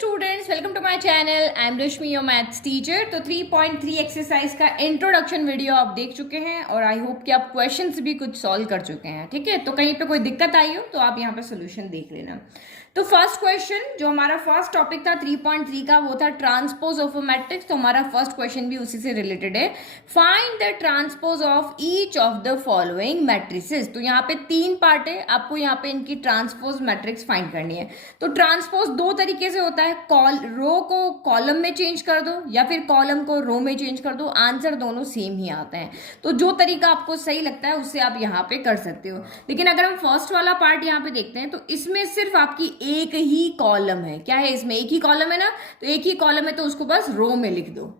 Students, welcome to my channel. I am Rashmi, your maths teacher. तो 3.3 exercise का introduction video आप देख चुके हैं और आई होप कि आप क्वेश्चंस भी कुछ सॉल्व कर चुके हैं। ठीक है, तो कहीं पे कोई दिक्कत आई हो तो आप यहाँ पे सोल्यूशन देख लेना। तो फर्स्ट क्वेश्चन, जो हमारा फर्स्ट टॉपिक था 3.3 का, वो था ट्रांसपोज ऑफ अ मैट्रिक्स। तो हमारा फर्स्ट क्वेश्चन भी उसी से रिलेटेड है। Find the transpose of each of the following matrices. तो यहाँ पे तीन पार्ट है, आपको यहाँ पे इनकी ट्रांसपोज मैट्रिक्स फाइंड करनी है। तो ट्रांसपोज दो तरीके से होता है, रो को कॉलम में चेंज कर दो या फिर कॉलम को रो में चेंज कर दो। आंसर दोनों सेम ही आते हैं। तो जो तरीका आपको सही लगता है उससे आप यहाँ पे कर सकते हो। लेकिन अगर हम फर्स्ट वाला पार्ट यहाँ पे देखते हैं तो इसमें सिर्फ आपकी एक ही कॉलम है। क्या है इसमें? एक ही कॉलम है ना, तो एक ही कॉलम है तो उसको बस रो में लिख दो।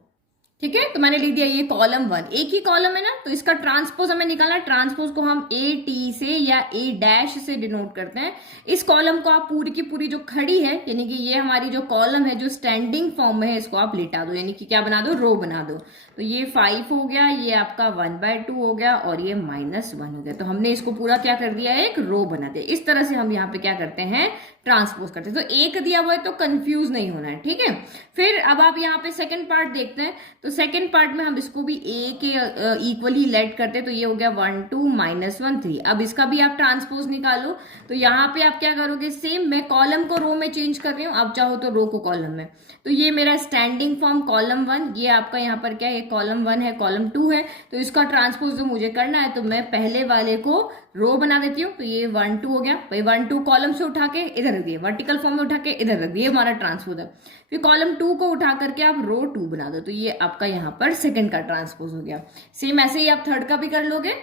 ठीक है, तो मैंने लिख दिया ये कॉलम 1, एक ही कॉलम है ना, तो इसका ट्रांसपोज हमें निकालना। ट्रांसपोज को हम ए टी से या ए डैश से डिनोट करते हैं। इस कॉलम को आप पूरी की पूरी जो खड़ी है, यानी कि ये हमारी जो कॉलम है जो स्टैंडिंग फॉर्म में है, इसको आप लिटा दो, यानी कि क्या बना दो, रो बना दो। तो ये 5 हो गया, ये आपका 1/2 हो गया और ये -1 हो गया। तो हमने इसको पूरा क्या कर दिया, एक रो बना दिया। इस तरह से हम यहाँ पे क्या करते हैं, ट्रांसपोज करते हैं। तो एक दिया हुआ है तो कंफ्यूज नहीं होना है। ठीक है, फिर अब आप यहाँ पे सेकंड पार्ट देखते हैं। तो सेकंड पार्ट में हम इसको भी ए के इक्वली लेट करते हैं। तो ये हो गया 1 2 -1 3। अब इसका भी आप ट्रांसपोज निकालो। तो यहाँ पे आप क्या करोगे, सेम, मैं कॉलम को रो में चेंज कर रही हूँ, आप चाहो तो रो को कॉलम में। तो ये मेरा स्टैंडिंग फॉर्म कॉलम 1, ये आपका यहाँ पर क्या है, कॉलम 1 है, कॉलम 2 है। तो इसका ट्रांसपोज जो मुझे करना है, तो मैं पहले वाले को रो बना देती हूँ। तो ये 1 2 हो गया भाई, 1 2 कॉलम से उठा के इधर रख दिए, वर्टिकल फॉर्म में उठा के इधर रख दिए, हमारा ट्रांसपोज है। फिर कॉलम 2 को उठा करके आप रो 2 बना दो। तो ये आपका यहाँ पर सेकंड का ट्रांसपोज हो गया। सेम ऐसे ही आप थर्ड का भी कर लोगे।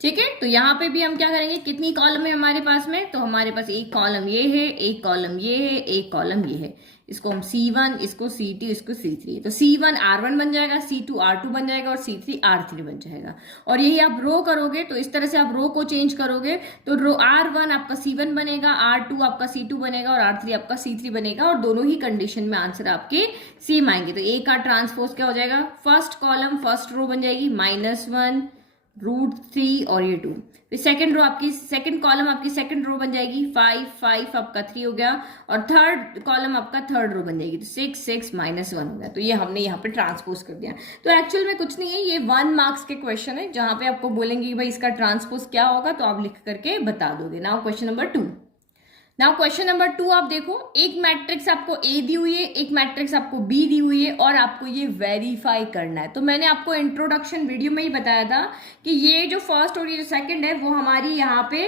ठीक है, तो यहाँ पे भी हम क्या करेंगे, कितनी कॉलम है हमारे पास में, तो हमारे पास एक कॉलम ये है, एक कॉलम ये है, एक कॉलम ये है। इसको हम C1, इसको C2, इसको C3। तो C1 R1 बन जाएगा, C2 R2 बन जाएगा और C3 R3 बन जाएगा। और यही आप रो करोगे, तो इस तरह से आप रो को चेंज करोगे। तो रो R1 आपका C1 बनेगा, R2 आपका C2 बनेगा और R3 आपका C3 बनेगा। और दोनों ही कंडीशन में आंसर आपके सेम आएंगे। तो ए का ट्रांसपोज क्या हो जाएगा, फर्स्ट कॉलम फर्स्ट रो बन जाएगी -1 √3 और ये 2। फिर सेकंड रो आपकी, सेकंड कॉलम आपकी सेकंड रो बन जाएगी 5 5 आपका 3 हो गया और थर्ड कॉलम आपका थर्ड रो बन जाएगी। तो 6 6 -1 हो गया। तो ये हमने यहाँ पे ट्रांसपोज कर दिया। तो एक्चुअल में कुछ नहीं है, ये 1 मार्क्स के क्वेश्चन है, जहां पे आपको बोलेंगे कि भाई इसका ट्रांसपोज क्या होगा, तो आप लिख करके बता दोगे। Now question number 2। Now question number 2 आप देखो, एक मैट्रिक्स आपको ए दी हुई है, एक मैट्रिक्स आपको बी दी हुई है और आपको ये वेरीफाई करना है। तो मैंने आपको इंट्रोडक्शन वीडियो में ही बताया था कि ये जो फर्स्ट और ये जो सेकंड है वो हमारी यहाँ पे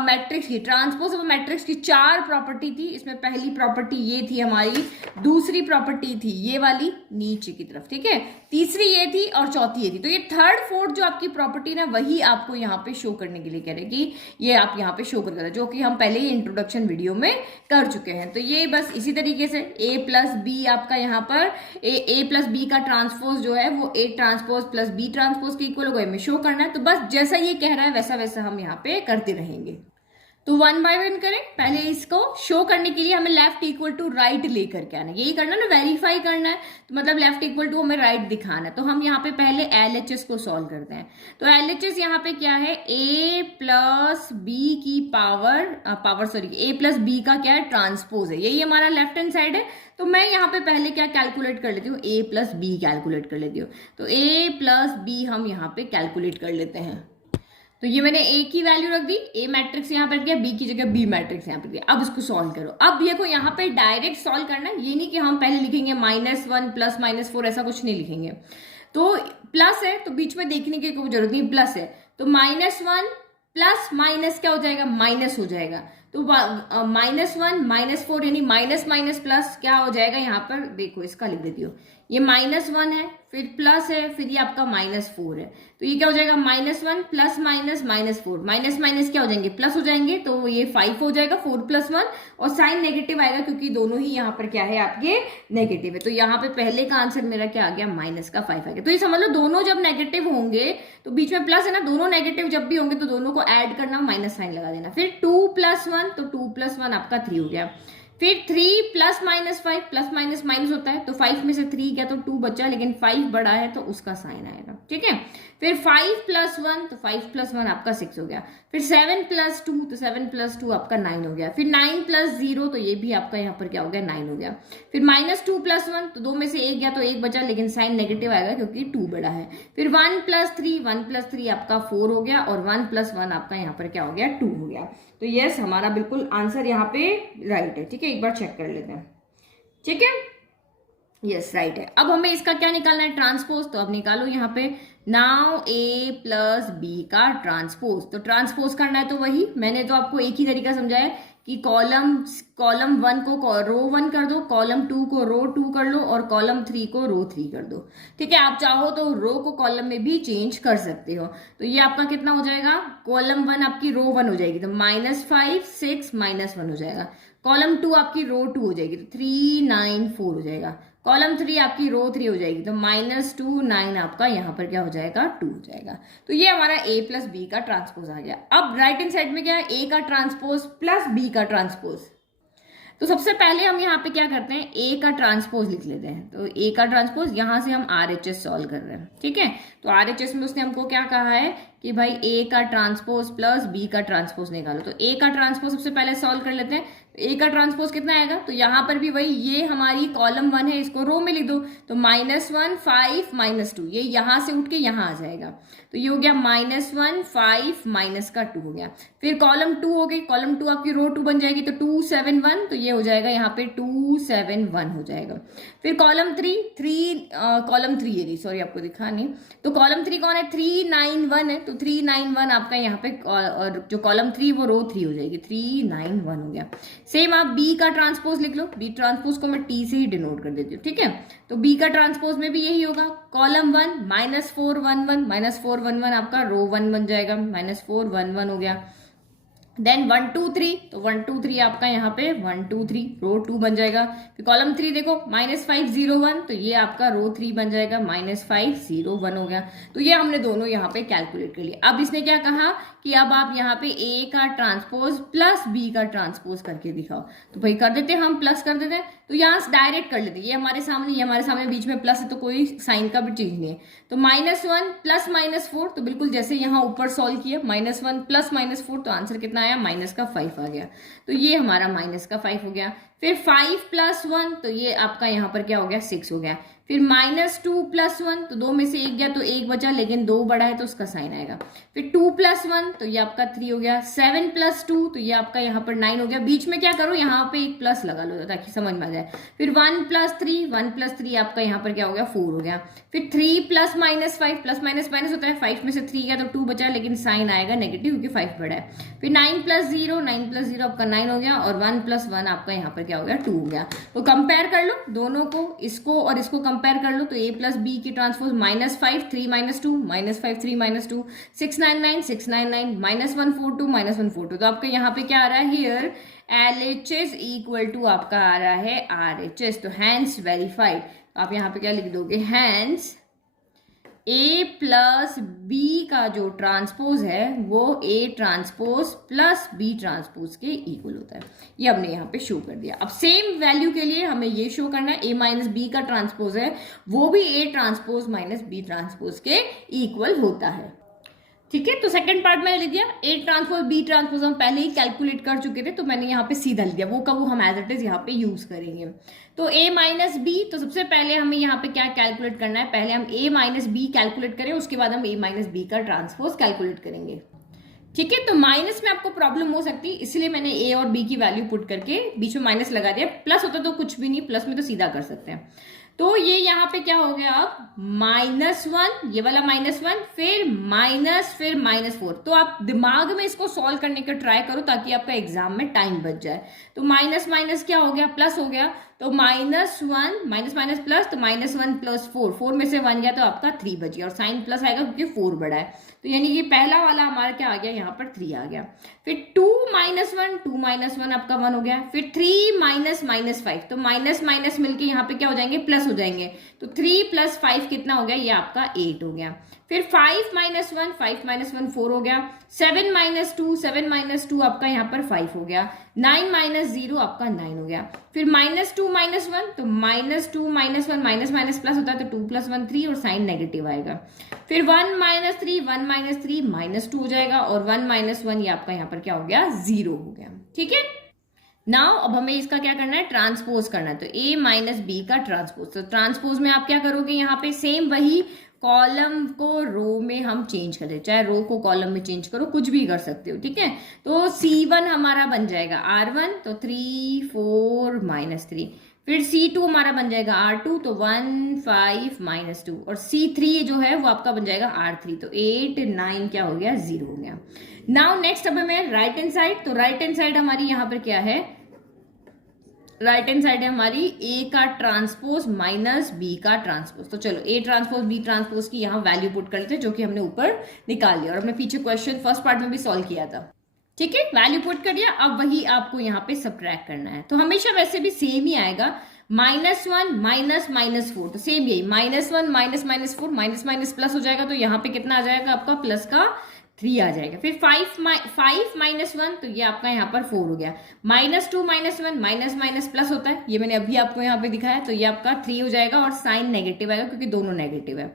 मैट्रिक्स की ट्रांसपोज ऑफ मैट्रिक्स की 4 प्रॉपर्टी थी। इसमें पहली प्रॉपर्टी ये थी हमारी, दूसरी प्रॉपर्टी थी ये वाली नीचे की तरफ, ठीक है, तीसरी ये थी और चौथी ये थी। तो ये थर्ड फोर्थ जो आपकी प्रॉपर्टी ना, वही आपको यहाँ पे शो करने के लिए कह रहे हैं कि ये आप यहाँ पे शो कर रहे हैं, जो कि हम पहले ही इंट्रोडक्शन वीडियो में कर चुके हैं। तो ये बस इसी तरीके से a प्लस बी आपका यहाँ पर a प्लस बी का ट्रांसपोज जो है वो a transpose plus b transpose के इक्वल होगा, हमें शो करना है। तो बस जैसा ये कह रहा है वैसा वैसा हम यहाँ पे करते रहेंगे। तो 1 बाय 1 करें। पहले इसको शो करने के लिए हमें लेफ्ट इक्वल टू राइट लेकर के आना है, यही करना ना, वेरीफाई करना है। तो मतलब लेफ्ट इक्वल टू हमें राइट दिखाना है। तो हम यहाँ पे पहले LHS को सॉल्व करते हैं। तो LHS यहाँ पे क्या है, a प्लस बी की a प्लस बी का क्या है, ट्रांसपोज है। यही हमारा लेफ्ट हैंड साइड है। तो मैं यहाँ पे पहले क्या कैलकुलेट कर लेती हूँ, a प्लस बी कैलकुलेट कर लेती हूँ। तो a प्लस बी हम यहाँ पे कैलकुलेट कर लेते हैं। तो ये मैंने a की वैल्यू रख दी, a मैट्रिक्स यहाँ पर दिया, b की जगह b मैट्रिक्स यहाँ पर दिया। अब इसको सॉल्व करो। अब देखो यहाँ पे डायरेक्ट सॉल्व करना है, ये नहीं कि हम पहले लिखेंगे -1 प्लस -4, ऐसा कुछ नहीं लिखेंगे। तो प्लस है तो बीच में देखने की कोई जरूरत नहीं, प्लस है तो -1 प्लस माइनस क्या हो जाएगा, माइनस हो जाएगा। तो -1 -4 यानी माइनस माइनस प्लस क्या हो जाएगा, यहाँ पर देखो इसका लिख देती हूँ, ये -1 है, फिर प्लस है, फिर ये आपका -4 है। तो ये क्या हो जाएगा, -1 प्लस माइनस -4, माइनस माइनस क्या हो जाएंगे, प्लस हो जाएंगे। तो ये 5 हो जाएगा, 4 + 1, और साइन नेगेटिव आएगा क्योंकि दोनों ही यहाँ पर क्या है, आपके नेगेटिव है। तो यहाँ पे पहले का आंसर मेरा क्या आ गया, -5 आ गया। तो ये समझ लो दोनों जब नेगेटिव होंगे तो बीच में प्लस है ना, दोनों नेगेटिव जब भी होंगे तो दोनों को ऐड करना, माइनस साइन लगा देना। फिर 2 + 1, तो 2 + 1 आपका 3 हो गया। फिर 3 plus minus 5, plus minus minus होता है, तो 5 में से 3 गया तो 2 बचा, लेकिन 5 बड़ा है तो उसका साइन आएगा। ठीक है। फिर 5 + 1 तो 5 + 1 आपका 6 हो गया। फिर 7 + 2 तो 7 + 2 आपका 9 हो गया। फिर 9 + 0 तो ये भी आपका यहाँ पर क्या हो गया, 9 हो गया। फिर -2 + 1 तो 2 में से एक गया तो एक बचा, लेकिन साइन नेगेटिव आएगा क्योंकि 2 बड़ा है। फिर 1 + 3 1 + 3 आपका 4 हो गया और 1 + 1 आपका यहाँ पर क्या हो गया, 2 हो गया। तो यस, हमारा बिल्कुल आंसर यहाँ पे राइट है। ठीक है, एक बार चेक कर लेते हैं। ठीक है, यस राइट है। अब हमें इसका क्या निकालना है, ट्रांसपोज। तो अब निकालो यहाँ पे, नाउ A + B का ट्रांसपोज। तो ट्रांसपोज करना है तो वही मैंने तो आपको एक ही तरीका समझाया कि कॉलम 1 को रो 1 कर दो, कॉलम 2 को रो 2 कर लो और कॉलम 3 को रो 3 कर दो। ठीक है, आप चाहो तो रो को कॉलम में भी चेंज कर सकते हो। तो ये आपका कितना हो जाएगा, कॉलम 1 आपकी रो 1 हो जाएगी तो -5 6 -1 हो जाएगा। कॉलम 2 आपकी रो 2 हो जाएगी तो 3 9 4 हो जाएगा। कॉलम 3 आपकी रो 3 हो जाएगी तो -2 9 आपका यहाँ पर क्या हो जाएगा, 2 हो जाएगा। तो ये हमारा A + B का ट्रांसपोज आ गया। अब राइट हैंड साइड में क्या है, A का ट्रांसपोज + B का ट्रांसपोज। तो सबसे पहले हम यहाँ पे क्या करते हैं, A का ट्रांसपोज लिख लेते हैं। तो A का ट्रांसपोज, यहाँ से हम RHS सॉल्व कर रहे हैं। ठीक है, तो RHS में उसने हमको क्या कहा है कि भाई A का ट्रांसपोज + B का ट्रांसपोज निकालो। तो A का ट्रांसपोज सबसे पहले सॉल्व कर लेते हैं। A का ट्रांसपोज कितना आएगा, तो यहाँ पर भी वही, ये हमारी कॉलम 1 है, इसको रो में लिख दो। तो -1 5 -2 ये यहाँ से उठ के यहाँ आ जाएगा। तो ये हो गया -1 5 -2 हो गया। फिर कॉलम 2 हो गई, कॉलम 2 आपकी रो 2 बन जाएगी तो 2 7 1 तो ये हो जाएगा यहाँ पे 2 7 1 हो जाएगा। फिर कॉलम 3 ये सॉरी आपको दिखा नहीं, तो कॉलम 3 कौन है, 3 9 1 है तो 3 9 1 आपका यहाँ पे, और जो कॉलम 3 वो रो 3 हो जाएगी, 3 9 1 हो गया। सेम आप B का ट्रांसपोज लिख लो। B ट्रांसपोज को मैं T से ही डिनोट कर देती हूँ। ठीक है, तो B का ट्रांसपोज में भी यही होगा, कॉलम 1 -4 1 1 -4 1 1 आपका रो 1 बन जाएगा, -4 1 1 हो गया। देन 1 2 3 तो 1 2 3 आपका यहाँ पे 1 2 3 रो 2 बन जाएगा। फिर कॉलम 3 देखो -5 0 1 तो ये आपका रो 3 बन जाएगा, -5 0 1 हो गया। तो ये हमने दोनों यहाँ पे कैलकुलेट कर लिया। अब इसने क्या कहा कि अब आप यहाँ पे A का ट्रांसपोज + B का ट्रांसपोज करके दिखाओ। तो भाई कर देते हैं, हम प्लस कर देते हैं। तो यहाँ से डायरेक्ट कर लेते हैं, ये हमारे सामने बीच में प्लस है तो कोई साइन का भी चीज नहीं है। तो -1 + -4 तो बिल्कुल जैसे यहाँ ऊपर सॉल्व किया, -1 + -4 तो आंसर कितना आया, -5 आ गया। तो ये हमारा -5 हो गया। फिर 5 + 1 तो ये आपका यहाँ पर क्या हो गया, 6 हो गया। फिर -2 + 1 तो 2 में से एक गया तो एक बचा, लेकिन 2 बड़ा है तो उसका साइन आएगा। फिर 2 + 1 तो ये आपका 3 हो गया। 7 + 2 तो ये आपका यहाँ पर 9 हो गया। बीच में क्या करो, यहाँ पे एक प्लस लगा लो ताकि समझ में आ जाए। फिर 1 + 3 आपका यहाँ पर क्या हो गया, 4 हो गया। फिर 3 + -5 प्लस माइनस होता है, 5 में से 3 गया तो 2 बचा, लेकिन साइन आएगा नेगेटिव क्योंकि 5 बड़ा है। फिर 9 + 0 आपका 9 हो गया और 1 + 1 आपका यहाँ पर क्या हो गया, 2 हो गया। तो कंपेयर कर लो दोनों को, इसको और इसको कंपेयर कर लो। तो A + B की ट्रांसपोज -5 3 -2 -5 3 -2 6 9 9 6 9 9 -1 4 2 -1 4 2। तो आपका यहाँ पे क्या आ रहा है, हियर LHS = आपका आ रहा है RHS। तो हैंस वेरीफाइड। आप यहाँ पे क्या लिख दोगे, हैंस A + B का जो ट्रांसपोज है वो A ट्रांसपोज + B ट्रांसपोज के इक्वल होता है। ये हमने यहाँ पे शो कर दिया। अब सेम वैल्यू के लिए हमें ये शो करना है, A - B का ट्रांसपोज है वो भी A ट्रांसपोज - B ट्रांसपोज के इक्वल होता है। ठीक है, तो सेकंड पार्ट मैंने लिख दिया। A ट्रांसपोज B ट्रांसपोज हम पहले ही कैलकुलेट कर चुके थे तो मैंने यहाँ पे सीधा लिख दिया, वो का वो हम एज इट इज यहाँ पे यूज करेंगे। तो A - B, तो सबसे पहले हमें यहाँ पे क्या कैलकुलेट करना है, पहले हम A - B कैलकुलेट करें, उसके बाद हम A - B का ट्रांसपोज कैलकुलेट करेंगे। ठीक है, तो माइनस में आपको प्रॉब्लम हो सकती है, इसलिए मैंने A और B की वैल्यू पुट करके बीच में माइनस लगा दिया। प्लस होता तो कुछ भी नहीं, प्लस में तो सीधा कर सकते हैं। तो ये यहाँ पे क्या हो गया, अब -1, ये वाला -1, फिर -4। तो आप दिमाग में इसको सॉल्व करने का ट्राई करो ताकि आपका एग्जाम में टाइम बच जाए। तो माइनस क्या हो गया, प्लस हो गया। तो -1 माइनस प्लस, तो -1 + 4, 4 में से 1 गया तो आपका 3 बच गया और साइन प्लस आएगा क्योंकि 4 बड़ा है। तो यानी कि पहला वाला हमारा क्या आ गया, यहाँ पर 3 आ गया। फिर 2 - 1 आपका 1 हो गया। फिर 3 -5, तो माइनस मिलके यहाँ पे क्या हो जाएंगे, प्लस हो जाएंगे। तो 3 + 5 कितना हो गया, ये आपका 8 हो गया। फिर 5 माइनस 1, 5 माइनस 1 4 हो गया। 7 माइनस 2, 7 माइनस 2 आपका यहाँ पर 5 हो गया। 9 माइनस 0 आपका 9 हो गया। फिर माइनस 2 माइनस 1, तो minus 2 minus 1, minus minus plus होता है तो 2 प्लस 1 3 और साइन नेगेटिव आएगा। फिर 1 माइनस 3, 1 माइनस 3 माइनस 2 हो जाएगा और 1 माइनस 1 ये आपका यहाँ पर क्या हो गया, 0 हो गया। ठीक है, नाउ अब हमें इसका क्या करना है, ट्रांसपोज करना है। तो a माइनस बी का ट्रांसपोज, तो ट्रांसपोज में आप क्या करोगे, यहाँ पे सेम वही कॉलम को रो में हम चेंज कर दे, चाहे रो को कॉलम में चेंज करो, कुछ भी कर सकते हो। ठीक है, तो C1 हमारा बन जाएगा R1, तो 3 4 माइनस 3। फिर C2 हमारा बन जाएगा R2, तो 1 5 माइनस 2। और C3 जो है वो आपका बन जाएगा R3, तो 8 9 क्या हो गया, 0 हो गया। नाउ नेक्स्ट अब हमें राइट हैंड साइड, तो राइट हैंड साइड हमारी यहाँ पर क्या है, राइट हैंड साइड है हमारी a का ट्रांसपोज माइनस b का ट्रांसपोज। तो चलो a ट्रांसपोज b ट्रांसपोज की यहाँ वैल्यू पुट कर लेते हैं, जो कि हमने ऊपर निकाल लिया और हमने पीछे क्वेश्चन फर्स्ट पार्ट में भी सॉल्व किया था। ठीक है, वैल्यू पुट कर दिया, अब वही आपको यहाँ पे सब्ट्रैक्ट करना है। तो हमेशा वैसे भी सेम ही आएगा, -1 माइनस माइनस 4, तो सेम यही -1 minus minus 4, minus minus plus हो जाएगा, तो यहाँ पे कितना आ जाएगा आपका, प्लस का 3 आ जाएगा। फिर 5 माइनस 1, तो ये आपका यहाँ पर 4 हो गया। -2 माइनस 1, माइनस माइनस प्लस होता है, ये मैंने अभी आपको यहाँ पे दिखाया, तो ये आपका 3 हो जाएगा और साइन नेगेटिव आएगा क्योंकि दोनों नेगेटिव है।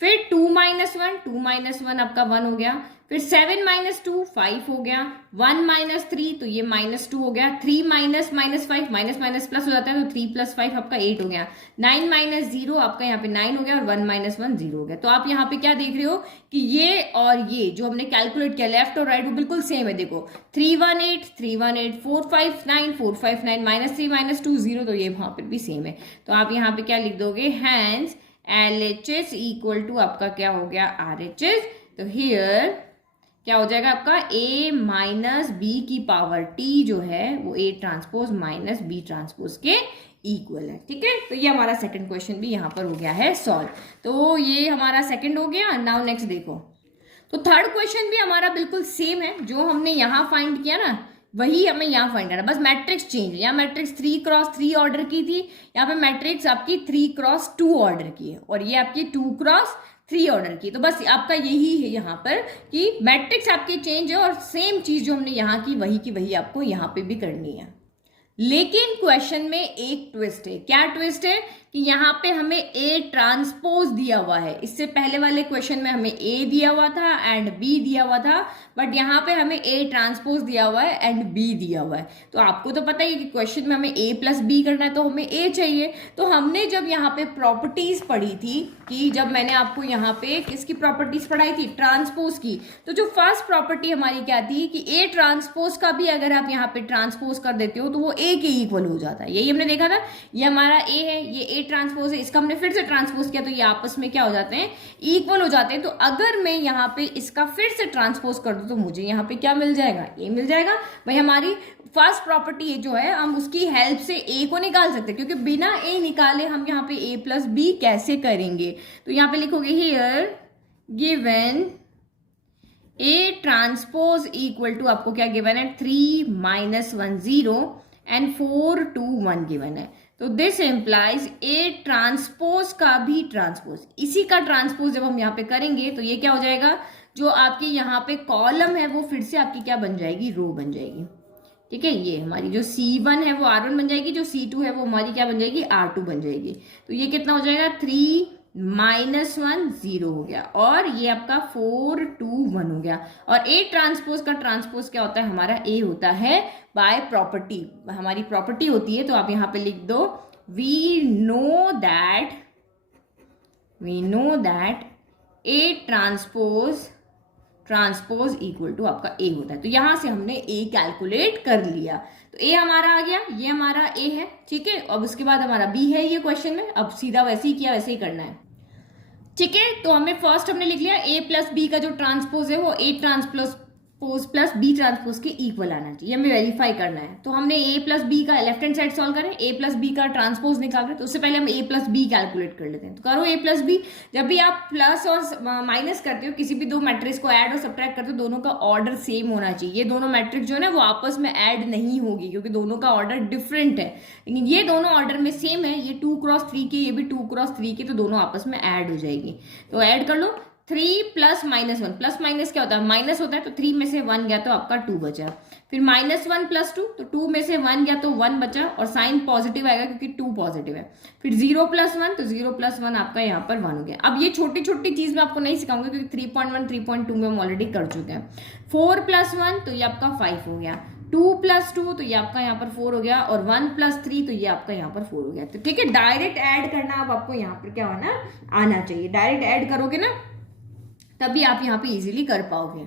फिर 2 माइनस 1 आपका 1 हो गया। फिर 7 माइनस 2 5 हो गया। 1 माइनस 3, तो ये -2 हो गया। 3 minus minus 5, minus minus plus हो जाता है, तो 3 प्लस 5 आपका 8 हो गया। 9 माइनस 0 आपका यहाँ पे 9 हो गया और 1 माइनस 1 0 हो गया। तो आप यहाँ पे क्या देख रहे हो कि ये और ये जो हमने कैलकुलेट किया लेफ्ट और राइट वो बिल्कुल सेम है। देखो 318 318 459 459 -3 -2 0, तो ये वहां पर भी सेम है। तो आप यहाँ पे क्या लिख दोगे, हैंस LHS इक्वल टू आपका क्या हो गया, RHS। तो हियर क्या हो जाएगा आपका a माइनस बी की पावर t जो है वो a transpose minus b transpose के इक्वल है। ठीक है, तो ये हमारा सेकंड क्वेश्चन भी यहाँ पर हो गया है सॉल्व। तो ये हमारा सेकंड हो गया। नाउ नेक्स्ट देखो, तो थर्ड क्वेश्चन भी हमारा बिल्कुल सेम है, जो हमने यहाँ फाइंड किया ना वही हमें यहाँ फाइंड करना, बस मैट्रिक्स चेंज है। यहाँ मैट्रिक्स 3x3 ऑर्डर की थी, यहाँ पे मैट्रिक्स आपकी 3x2 ऑर्डर की है और ये आपकी 2x3 ऑर्डर की। तो बस आपका यही है यहाँ पर कि मैट्रिक्स आपकी चेंज है और सेम चीज जो हमने यहाँ की वही आपको यहाँ पे भी करनी है। लेकिन क्वेश्चन में एक ट्विस्ट है। क्या ट्विस्ट है कि यहाँ पे हमें A ट्रांसपोज दिया हुआ है। इससे पहले वाले क्वेश्चन में हमें A दिया हुआ था एंड B दिया हुआ था, बट यहाँ पे हमें A ट्रांसपोज दिया हुआ है एंड B दिया हुआ है। तो आपको तो पता ही है कि क्वेश्चन में हमें A प्लस B करना है, तो हमें A चाहिए। तो हमने जब यहाँ पे प्रॉपर्टीज पढ़ी थी, कि जब मैंने आपको यहाँ पे किसकी प्रॉपर्टीज पढ़ाई थी, ट्रांसपोज की, तो जो फर्स्ट प्रॉपर्टी हमारी क्या थी कि A ट्रांसपोज का भी अगर आप यहाँ पे ट्रांसपोज कर देते हो तो वो A के इक्वल हो जाता है। यही हमने देखा था, ये हमारा A है, ये A ट्रांसपोज है, इसका हमने फिर से ट्रांसपोज किया तो ये आपस में क्या हो जाते हैं, इक्वल हो जाते हैं। तो अगर मैं यहाँ पे इसका फिर से ट्रांसपोज कर दूं तो मुझे यहाँ पे क्या मिल जाएगा, A मिल जाएगा। भाई हमारी फर्स्ट प्रॉपर्टी जो है हम उसकी हेल्प से A को निकाल सकते हैं, क्योंकि बिना A निकाले हम यहाँ पे A प्लस B कैसे करेंगे। तो यहाँ पे लिखोगे here given A transpose equal to, आपको क्या गिवन है, 3 माइनस 1 0 एंड 4 2 1 गिवन है। तो दिस इम्प्लाइज A ट्रांसपोज का भी ट्रांसपोज, इसी का ट्रांसपोज जब हम यहाँ पे करेंगे तो ये क्या हो जाएगा, जो आपकी यहाँ पे कॉलम है वो फिर से आपकी क्या बन जाएगी, रो बन जाएगी। ठीक है, ये हमारी जो C1 है वो R1 बन जाएगी, जो C2 है वो हमारी क्या बन जाएगी, R2 बन जाएगी। तो ये कितना हो जाएगा, 3 -1 0 हो गया और ये आपका 4 2 1 हो गया। और A ट्रांसपोज का ट्रांसपोज क्या होता है, हमारा A होता है बाय प्रॉपर्टी, हमारी प्रॉपर्टी होती है। तो आप यहाँ पे लिख दो, we know that A transpose equal to आपका A होता है। तो यहां से हमने A कैलकुलेट कर लिया, तो A हमारा आ गया, ये हमारा A है। ठीक है, अब उसके बाद हमारा B है ये क्वेश्चन में, अब सीधा वैसे ही किया वैसे ही करना है। ठीक है, तो हमें फर्स्ट हमने लिख लिया A प्लस B का जो ट्रांसपोज है वो A transpose plus B transpose के इक्वल आना चाहिए, हमें वेरीफाई करना है। तो हमने A प्लस B का लेफ्ट हैंड साइड सॉल्व करें, A प्लस B का ट्रांसपोज निकाल रहे हैं, तो उससे पहले हम A प्लस B कैलकुलेट कर लेते हैं। तो करो A प्लस B। जब भी आप प्लस और माइनस करते हो, किसी भी दो मैट्रिक्स को ऐड और सब्ट्रैक्ट करते हो, दोनों का ऑर्डर सेम होना चाहिए। ये दोनों मैट्रिक्स जो है ना वो आपस में ऐड नहीं होगी, क्योंकि दोनों का ऑर्डर डिफरेंट है, लेकिन ये दोनों ऑर्डर में सेम है। ये 2x3 के, ये भी 2x3 के, तो दोनों आपस में ऐड हो जाएगी। तो ऐड कर लो, 3 प्लस -1, प्लस माइनस क्या होता है, माइनस होता है, तो 3 में से 1 गया तो आपका 2 बचा। फिर -1 + 2, तो 2 में से 1 गया तो 1 बचा, और साइन पॉजिटिव आएगा क्योंकि 2 पॉजिटिव है। फिर 0 + 1, तो 0 + 1 आपका यहाँ पर 1 हो गया। अब ये छोटी छोटी चीज मैं आपको नहीं सिखाऊंगी क्योंकि 3.1 3.2 में हम ऑलरेडी कर चुके हैं। 4 + 1, तो ये आपका 5 हो गया। 2 + 2, तो ये आपका यहाँ पर 4 हो गया, और 1 + 3, तो ये आपका यहाँ पर 4 हो गया। तो ठीक है, डायरेक्ट ऐड करना अब आपको यहाँ पर क्या होना, आना चाहिए। डायरेक्ट ऐड करोगे ना तभी आप यहाँ पे इजीली कर पाओगे,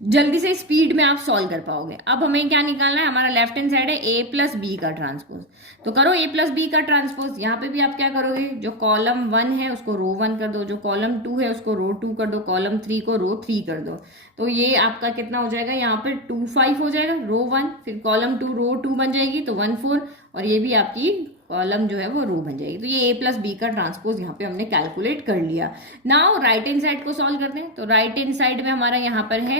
जल्दी से स्पीड में आप सॉल्व कर पाओगे। अब हमें क्या निकालना है, हमारा लेफ्ट हैंड साइड है a + b का ट्रांसपोज, तो करो a + b का ट्रांसपोज। यहाँ पे भी आप क्या करोगे, जो कॉलम 1 है उसको रो 1 कर दो, जो कॉलम 2 है उसको रो 2 कर दो, कॉलम 3 को रो 3 कर दो। तो ये आपका कितना हो जाएगा, यहाँ पर 2 5 हो जाएगा, रो 1, फिर कॉलम 2 रो 2 बन जाएगी, तो 1 4, और ये भी आपकी कॉलम जो है वो रो बन जाएगी। तो ये a + b का ट्रांसपोज यहाँ पे हमने कैलकुलेट कर लिया। नाउ राइट हैंड साइड को सॉल्व करते हैं। तो राइट हैंड साइड में हमारा यहाँ पर है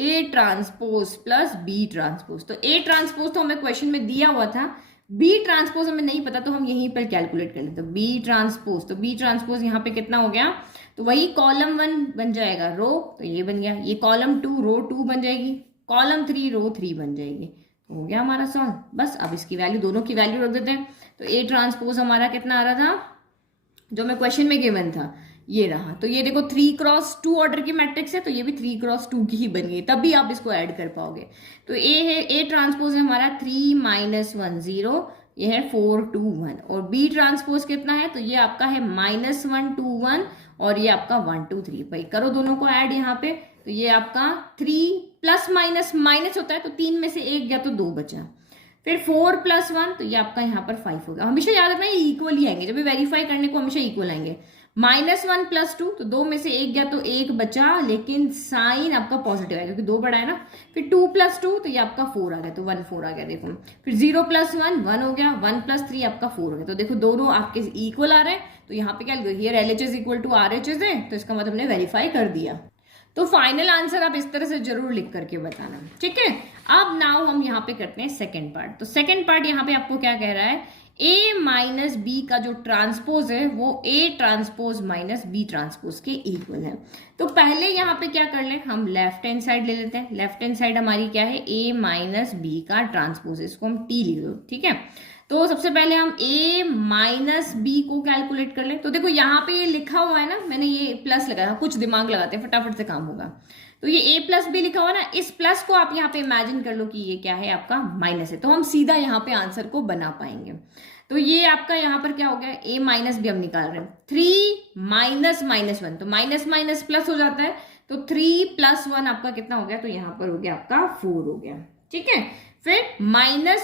A ट्रांसपोज + B ट्रांसपोज। तो A ट्रांसपोज तो हमें क्वेश्चन में दिया हुआ था, B ट्रांसपोज हमें नहीं पता, तो हम यहीं पर कैलकुलेट कर लेते हैं। तो B ट्रांसपोज, तो B ट्रांसपोज यहाँ पे कितना हो गया, तो वही कॉलम 1 बन जाएगा रो, तो ये बन गया, ये कॉलम 2 रो 2 बन जाएगी, कॉलम 3 रो 3 बन जाएगी। तो हो गया हमारा सॉल्व। बस अब इसकी वैल्यू, दोनों की वैल्यू रख देते हैं। तो A ट्रांसपोज हमारा कितना आ रहा था, जो मैं क्वेश्चन में गिवन था, ये रहा। तो ये देखो 3x2 ऑर्डर की मैट्रिक्स है, तो ये भी 3x2 की ही बन गई, तभी आप इसको ऐड कर पाओगे। तो A है, A ट्रांसपोज है हमारा 3 - 1 0, ये है 4 2 1, और B ट्रांसपोज कितना है, तो ये आपका है -1 2 1, और ये आपका 1 2 3। भाई करो दोनों को ऐड यहाँ पे, तो ये आपका 3 प्लस माइनस माइनस होता है, तो 3 में से 1 गया तो 2 बचा। फिर 4 + 1, तो ये आपका यहाँ पर 5 होगा। हमेशा याद रखना ये इक्वल ही आएंगे, जब भी वेरीफाई करने को हमेशा इक्वल आएंगे। -1 + 2, तो 2 में से 1 गया तो 1 बचा, लेकिन साइन आपका पॉजिटिव आएगा क्योंकि 2 बड़ा है ना। फिर 2 + 2, तो ये आपका 4 आ गया, तो 1 4 आ गया देखो। फिर 0 + 1 1 हो गया, 1 + 3 आपका 4 हो गया। तो देखो दोनों आपके इक्वल आ रहे हैं, तो यहाँ पे क्या हियर LHS = RHS है, तो इसका मतलब हमने वेरीफाई कर दिया। तो फाइनल आंसर आप इस तरह से जरूर लिख करके बताना, ठीक है। अब नाउ हम यहाँ पे करते हैं सेकंड पार्ट। तो सेकंड पार्ट यहाँ पे आपको क्या कह रहा है, A - B का जो ट्रांसपोज है वो A ट्रांसपोज - B ट्रांसपोज के इक्वल है। तो पहले यहाँ पे क्या कर लें, हम लेफ्ट हैंड साइड ले लेते हैं। लेफ्ट हैंड साइड हमारी क्या है, A - B का ट्रांसपोज है, इसको हम T लिख दो, ठीक है। तो सबसे पहले हम A - B को कैलकुलेट कर लें। तो देखो यहाँ पे ये लिखा हुआ है ना, मैंने ये प्लस लगाया, कुछ दिमाग लगाते हैं, फटाफट से काम होगा। तो ये A + B लिखा हुआ ना, इस प्लस को आप यहाँ पे इमेजिन कर लो कि ये क्या है, आपका माइनस है, तो हम सीधा यहाँ पे आंसर को बना पाएंगे। तो ये आपका यहाँ पर क्या हो गया, A - B हम निकाल रहे हैं। 3 - -1, तो माइनस माइनस प्लस हो जाता है, तो 3 + 1 आपका कितना हो गया, तो यहाँ पर हो गया आपका 4 हो गया, ठीक है। फिर -1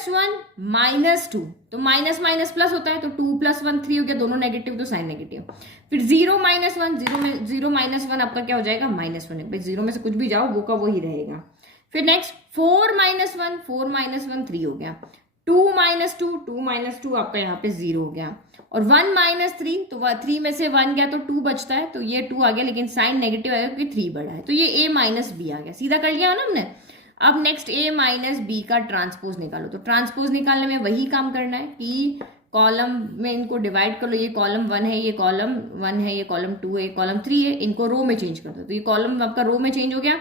- 2, तो माइनस माइनस प्लस होता है, तो 2 + 1 3 हो गया, दोनों नेगेटिव तो साइन नेगेटिव। फिर 0 - 1, 0 - 1 आपका क्या हो जाएगा, -1 है। भाई 0 में से कुछ भी जाओ वो का वही रहेगा। फिर नेक्स्ट 4 - 1, 4 - 1 3 हो गया। 2 - 2, 2 - 2 आपका यहाँ पे 0 हो गया। और 1 - 3, तो 3 में से 1 गया तो 2 बचता है, तो ये 2 आ गया, लेकिन साइन नेगेटिव आएगा क्योंकि 3 बड़ा है, तो ये A - B आ गया। सीधा कर लिया ना हमने। अब नेक्स्ट A - B का ट्रांसपोज निकालो। तो ट्रांसपोज निकालने में वही काम करना है कि कॉलम में इनको डिवाइड कर लो, ये कॉलम 1 है, ये कॉलम 1 है, ये कॉलम 2 है, ये कॉलम 3 है, इनको रो में चेंज कर दो। तो ये कॉलम आपका रो में चेंज हो गया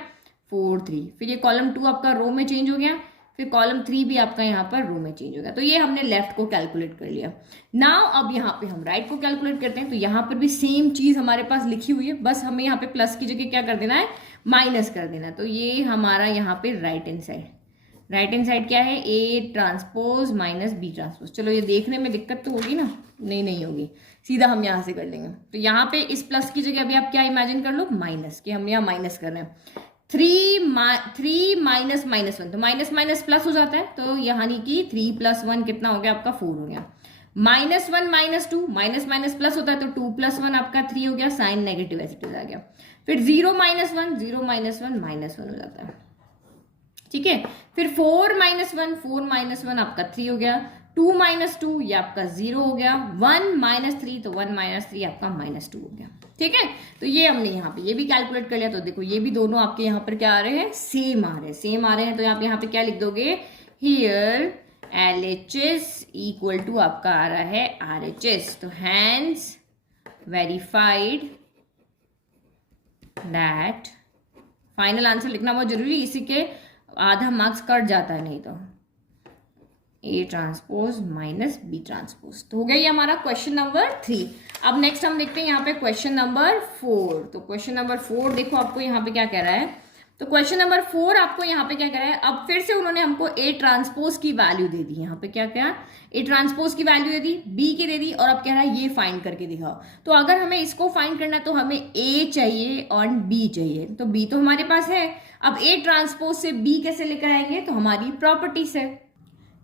4 3, फिर ये कॉलम 2 आपका रो में चेंज हो गया, फिर कॉलम 3 भी आपका यहाँ पर रो में चेंज हो गया। तो ये हमने लेफ्ट को कैलकुलेट कर लिया। नाउ अब यहाँ पे हम राइट को कैलकुलेट करते हैं। तो यहाँ पर भी सेम चीज हमारे पास लिखी हुई है, बस हमें यहाँ पे प्लस की जगह क्या कर देना है, माइनस कर देना। तो ये हमारा यहाँ पे राइट हैंड साइड क्या है, A ट्रांसपोज - B ट्रांसपोज। चलो ये देखने में दिक्कत तो होगी ना, नहीं होगी, सीधा हम यहाँ से कर लेंगे। तो यहाँ पे इस प्लस की जगह अभी आप क्या इमेजिन कर लो, माइनस, कि हम यहाँ माइनस कर रहे हैं। 3 - -1, तो माइनस माइनस प्लस हो जाता है, तो यानी कि 3 + 1 कितना हो गया आपका 4 हो गया। -1 - 2, माइनस माइनस प्लस होता है, तो 2 + 1 आपका 3 हो गया, साइन नेगेटिव एसिड आ गया। फिर 0 - 1, 0 - 1 -1 हो जाता है, ठीक है। फिर 4 - 1, 4 - 1 आपका 3 हो गया। 2 - 2 ये आपका 0 हो गया। 1 - 3, तो 1 - 3 आपका -2 हो गया, ठीक है। तो ये हमने यहाँ पे ये भी कैलकुलेट कर लिया। तो देखो ये भी दोनों आपके यहाँ पर क्या आ रहे हैं, सेम आ रहे हैं। तो आप यहाँ पे क्या लिख दोगे, हियर LHS = आपका आ रहा है RHS। तो hence verified that, final answer लिखना बहुत जरूरी, इसी के आधा मार्क्स कट जाता है नहीं तो, A transpose minus B transpose. तो हो गया ये हमारा क्वेश्चन नंबर 3। अब नेक्स्ट हम देखते हैं यहाँ पे क्वेश्चन नंबर 4। तो क्वेश्चन नंबर 4 देखो आपको यहाँ पे क्या कह रहा है। तो क्वेश्चन नंबर 4 आपको यहाँ पे क्या कह रहा है, अब फिर से उन्होंने हमको ए ट्रांसपोज की वैल्यू दे दी। यहाँ पे क्या क्या, ए ट्रांसपोज की वैल्यू दे दी, बी की दे दी, और अब कह रहा है ये फाइंड करके दिखाओ। तो अगर हमें इसको फाइंड करना है तो हमें ए चाहिए और बी चाहिए। तो बी तो हमारे पास है, अब ए ट्रांसपोज से बी कैसे लेकर आएंगे, तो हमारी प्रॉपर्टी से।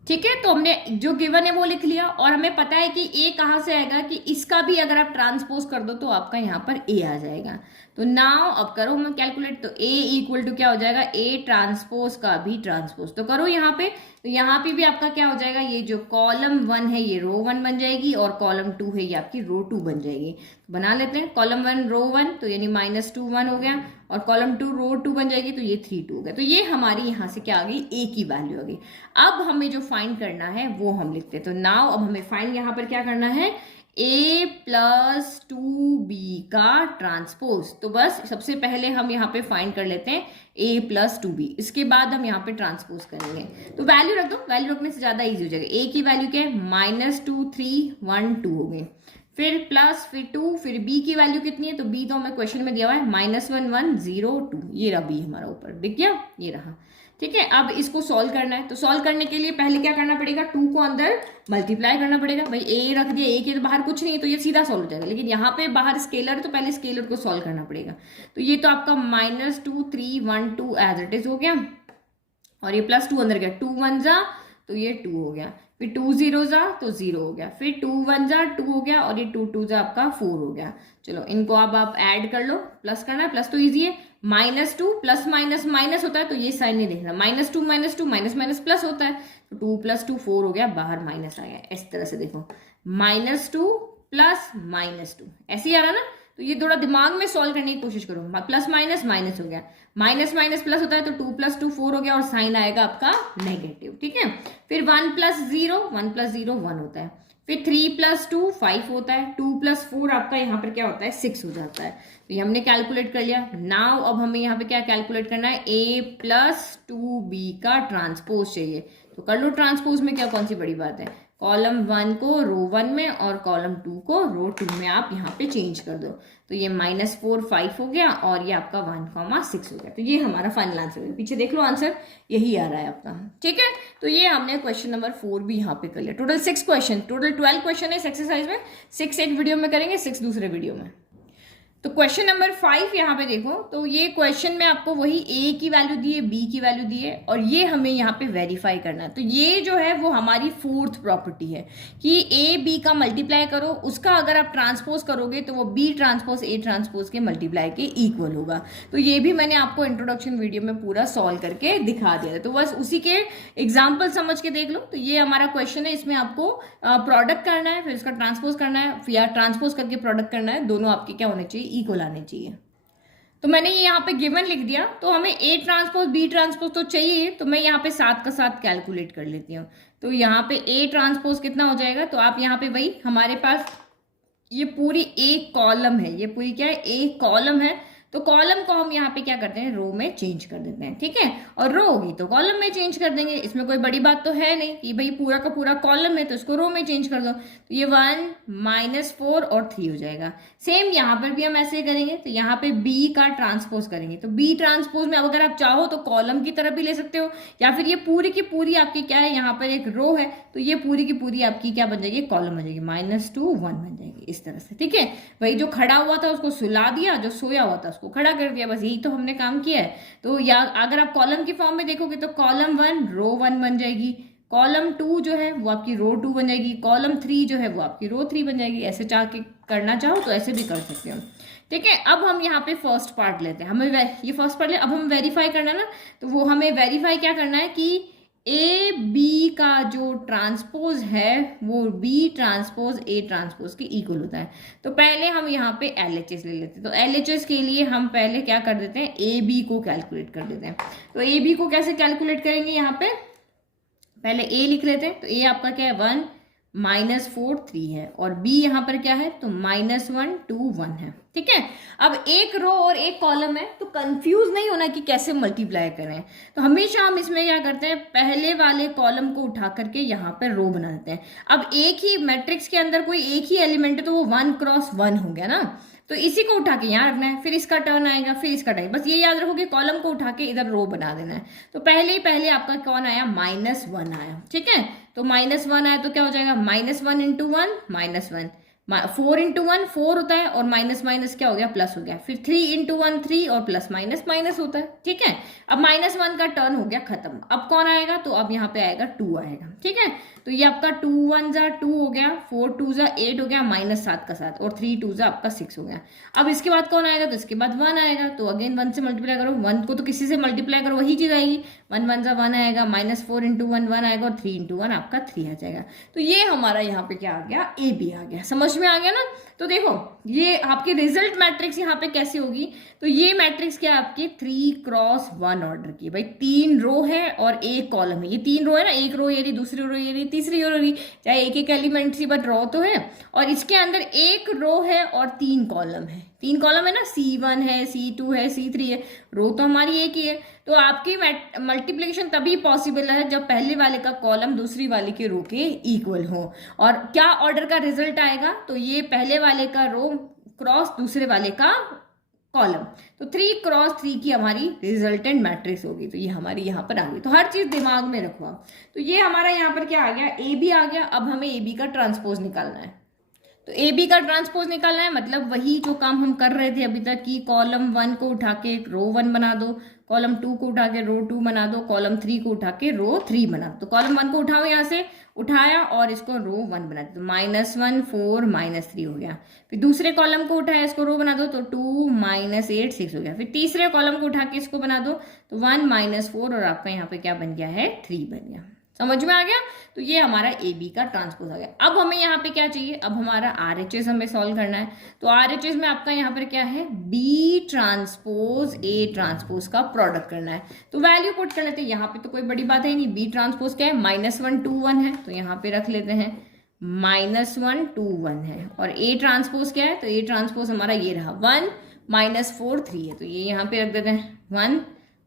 ठीक है, तो हमने जो गिवन है वो लिख लिया, और हमें पता है कि ए कहाँ से आएगा, कि इसका भी अगर आप ट्रांसपोज कर दो तो आपका यहाँ पर ए आ जाएगा। तो नाउ अब करो हम कैलकुलेट, तो ए इक्वल टू क्या हो जाएगा, ए ट्रांसपोज का भी ट्रांसपोज। तो करो यहाँ पे, तो यहाँ पे भी आपका क्या हो जाएगा, ये जो कॉलम 1 है ये रो 1 बन जाएगी, और कॉलम 2 है ये आपकी रो 2 बन जाएगी। बना लेते हैं, कॉलम 1 रो 1 तो यानी -2 1 हो गया, और कॉलम 2 रो 2 बन जाएगी तो ये 3 2 हो गया। तो ये हमारी यहाँ से क्या आ गई, ए की वैल्यू आ गई। अब हमें जो फाइंड करना है वो हम लिखते हैं। तो नाउ अब हमें फाइंड यहाँ पर क्या करना है, a प्लस 2b का ट्रांसपोज। तो बस सबसे पहले हम यहाँ पे फाइंड कर लेते हैं a प्लस 2b, इसके बाद हम यहाँ पे ट्रांसपोज करेंगे। तो वैल्यू रख दो, वैल्यू रखने से ज्यादा इजी हो जाएगा। a की वैल्यू क्या है, -2 3 1 2 हो गई, फिर प्लस, फिर 2, फिर b की वैल्यू कितनी है, तो b तो हमें क्वेश्चन में दिया हुआ है -1 1 0 2, ये रहा b हमारा ऊपर दिख गया, ये रहा। ठीक है, अब इसको सॉल्व करना है। तो सॉल्व करने के लिए पहले क्या करना पड़ेगा, 2 को अंदर मल्टीप्लाई करना पड़ेगा। भाई ए रख दिया, ए के तो बाहर कुछ नहीं है तो ये सीधा सॉल्व हो जाएगा, लेकिन यहाँ पे बाहर स्केलर है तो पहले स्केलर को सॉल्व करना पड़ेगा। तो ये तो आपका -2 3 1 2 एज इट इज हो गया, और ये +2 अंदर गया, 2 1 जा तो ये 2 हो गया, फिर 2 0 जा तो 0 हो गया, फिर 2 1 जा 2 हो गया, और ये 2 2 जा आपका 4 हो गया। चलो इनको अब आप ऐड कर लो, प्लस करना है, प्लस तो इजी है, -2 प्लस माइनस माइनस होता है तो ये साइन नहीं देखना, -2 -2 माइनस माइनस प्लस होता है, तो 2 + 2 4 हो गया, बाहर माइनस आ गया। इस तरह से देखो, -2 प्लस -2 ऐसे ही आ रहा ना, तो ये थोड़ा दिमाग में सॉल्व करने की कोशिश करो। प्लस माइनस माइनस हो गया, माइनस माइनस प्लस होता है तो 2 + 2 4 हो गया, और साइन आएगा आपका नेगेटिव। ठीक है, फिर 1 + 0 1 होता है, फिर 3 + 2 5 होता है, 2 + 4 आपका यहाँ पर क्या होता है 6 हो जाता है। तो ये हमने कैलकुलेट कर लिया। नाउ अब हमें यहाँ पे क्या कैलकुलेट करना है, a + 2b का ट्रांसपोज चाहिए। तो कर लो ट्रांसपोज में, क्या कौन सी बड़ी बात है, कॉलम 1 को रो 1 में और कॉलम 2 को रो 2 में आप यहाँ पे चेंज कर दो। तो ये -4 5 हो गया, और ये आपका 1 6 हो गया। तो ये हमारा फाइनल आंसर है, पीछे देख लो आंसर यही आ रहा है आपका। ठीक है, तो ये हमने क्वेश्चन नंबर 4 भी यहाँ पे कर लिया। टोटल 6 क्वेश्चन, टोटल 12 क्वेश्चन है इस एक्सरसाइज में, 6 एक वीडियो में करेंगे, 6 दूसरे वीडियो में। तो क्वेश्चन नंबर 5 यहाँ पे देखो, तो ये क्वेश्चन में आपको वही a की वैल्यू दी है, b की वैल्यू दी है, और ये हमें यहाँ पे वेरीफाई करना है। तो ये जो है वो हमारी 4th प्रॉपर्टी है कि a b का मल्टीप्लाई करो, उसका अगर आप ट्रांसपोज करोगे तो वो b ट्रांसपोज a ट्रांसपोज के मल्टीप्लाई के इक्वल होगा। तो ये भी मैंने आपको इंट्रोडक्शन वीडियो में पूरा सॉल्व करके दिखा दिया था, तो बस उसी के एग्जाम्पल समझ के देख लो। तो ये हमारा क्वेश्चन है, इसमें आपको प्रोडक्ट करना है, फिर उसका ट्रांसपोज करना है, या ट्रांसपोज करके प्रोडक्ट करना है, दोनों आपके क्या होने चाहिए, इक्वल आने चाहिए। तो मैंने ये यहाँ पे गिवन लिख दिया, तो हमें a ट्रांसपोज b ट्रांसपोज तो चाहिए, तो मैं यहाँ पे साथ का साथ कैलकुलेट कर लेती हूँ। तो यहाँ पे a ट्रांसपोज कितना हो जाएगा, तो आप यहाँ पे वही, हमारे पास ये पूरी एक कॉलम है, ये पूरी क्या है, एक कॉलम है, तो कॉलम को हम यहाँ पे क्या करते हैं, रो में चेंज कर देते हैं। ठीक है, और रो होगी तो कॉलम में चेंज कर देंगे, इसमें कोई बड़ी बात तो है नहीं कि भाई पूरा का पूरा कॉलम है तो इसको रो में चेंज कर दो। तो ये 1 -4 और 3 हो जाएगा। सेम यहाँ पर भी हम ऐसे ही करेंगे, तो यहाँ पे b का ट्रांसपोज करेंगे। तो b ट्रांसपोज में अब अगर आप चाहो तो कॉलम की तरफ भी ले सकते हो, या फिर ये पूरी की पूरी आपकी क्या है, यहाँ पर एक रो है तो ये पूरी की पूरी आपकी क्या बन जाएगी, कॉलम बन जाएगी, -2 1 बन जाएगी इस तरह से। ठीक है, वही जो खड़ा हुआ था उसको सुला दिया, जो सोया हुआ था उसको खड़ा कर दिया, बस यही तो हमने काम किया है। तो या अगर आप कॉलम की फॉर्म में देखोगे तो कॉलम 1 रो 1 बन जाएगी, कॉलम 2 जो है वो आपकी रो 2 बन जाएगी, कॉलम 3 जो है वो आपकी रो 3 बन जाएगी। ऐसे चाह के करना चाहो तो ऐसे भी कर सकते हो। ठीक है, अब हम यहाँ पे फर्स्ट पार्ट लेते हैं, हमें ये फर्स्ट पार्ट ले, अब हम वेरीफाई करना है ना, तो वो हमें वेरीफाई क्या करना है कि ए बी का जो ट्रांसपोज है वो b ट्रांसपोज a ट्रांसपोज के इक्वल होता है। तो पहले हम यहाँ पे LHS ले लेते हैं। तो LHS के लिए हम पहले क्या कर देते हैं, ए बी को कैलकुलेट कर देते हैं। तो ए बी को कैसे कैलकुलेट करेंगे, यहाँ पे पहले a लिख लेते हैं। तो a आपका क्या है 1 -4 3 है, और b यहाँ पर क्या है तो -1 2 1 है। ठीक है, अब एक रो और एक कॉलम है तो कंफ्यूज नहीं होना कि कैसे मल्टीप्लाई करें। तो हमेशा हम इसमें क्या करते हैं, पहले वाले कॉलम को उठा करके यहाँ पर रो बना देते हैं। अब एक ही मैट्रिक्स के अंदर कोई एक ही एलिमेंट है तो वो 1 × 1 हो गया ना, तो इसी को उठा के यहाँ रखना है, फिर इसका टर्न आएगा, फिर इसका टर्न। बस ये याद रखो कि कॉलम को उठा के इधर रो बना देना है। तो पहले आपका कौन आया, -1 आया। ठीक है, तो -1 आया तो क्या हो जाएगा, -1 × 1 -1, 4 × 1 4 होता है, और माइनस माइनस क्या हो गया, प्लस हो गया। फिर 3 × 1 3, और प्लस माइनस माइनस होता है। ठीक है, अब -1 का टर्न हो गया खत्म। अब कौन आएगा, तो अब यहाँ पे आएगा 2 आएगा। ठीक है, तो ये आपका 2 1 × 2 हो गया, 4 2 × 8 हो गया, -7 का 7, और 3 2 आपका 6 हो गया। अब इसके बाद कौन आएगा, तो इसके बाद 1 आएगा। तो अगेन 1 से मल्टीप्लाई करो, 1 को तो किसी से मल्टीप्लाई करो वही चीज आएगी, 1 1 × 1 आएगा, -4 × 1 1 आएगा, और 3 × 1 आपका 3 आ जाएगा। तो ये हमारा यहाँ पे क्या आ गया, ए बी आ गया। समझ में आ गया ना। तो देखो ये आपकी रिजल्ट मैट्रिक्स यहाँ पे कैसे होगी, तो ये मैट्रिक्स क्या है आपकी 3 × 1 ऑर्डर की। भाई 3 रो है और एक कॉलम है, ये 3 रो है ना, एक रो ये रही, दूसरी रो ये रही, तीसरी रो रही, चाहे एक एक एलिमेंट सी बट रो तो है, और इसके अंदर एक रो है और 3 कॉलम है। 3 कॉलम है ना, C1 है, C2 है, C3 है, रो तो हमारी एक ही है। तो आपकी मल्टीप्लिकेशन तभी पॉसिबल है जब पहले वाले का कॉलम दूसरी वाले के रो के इक्वल हो। और क्या ऑर्डर का रिजल्ट आएगा, तो ये पहले वाले का रो क्रॉस दूसरे वाले का कॉलम, तो 3 × 3 की हमारी रिजल्टेंट मैट्रिक्स होगी। तो ये हमारी यहाँ पर आ गई। तो हर चीज दिमाग में रखो आप। तो ये हमारा यहाँ पर क्या आ गया, ए बी आ गया। अब हमें ए बी का ट्रांसपोज निकालना है। तो ए बी का ट्रांसपोज निकालना है, मतलब वही जो काम हम कर रहे थे अभी तक कि कॉलम 1 को उठा के रो 1 बना दो, कॉलम 2 को उठा के रो 2 बना दो, कॉलम 3 को उठा के रो 3 बना दो। तो कॉलम 1 को उठाओ, यहाँ से उठाया और इसको रो 1 बना दो, तो -1 4 -3 हो गया। फिर दूसरे कॉलम को उठाया, इसको रो बना दो, तो 2 -8 6 हो गया। फिर तीसरे कॉलम को उठा के इसको बना दो, तो 1 -4, और आपका यहाँ पे क्या बन गया है, 3 बन गया। समझ में आ गया। तो ये हमारा ए बी का ट्रांसपोज आ गया। अब हमें यहाँ पे क्या चाहिए, अब हमारा RHS हमें सॉल्व करना है। तो RHS में आपका यहाँ पर क्या है, B ट्रांसपोज A ट्रांसपोज का प्रोडक्ट करना है। तो वैल्यू पुट कर लेते हैं। यहाँ पे तो कोई बड़ी बात है नहीं, B ट्रांसपोज क्या है, -1 2 1 है, तो यहाँ पे रख लेते हैं -1 2 1 है। और A ट्रांसपोज क्या है, तो A ट्रांसपोज हमारा ये रहा 1 -4 3 है, तो ये यहाँ पे रख देते हैं 1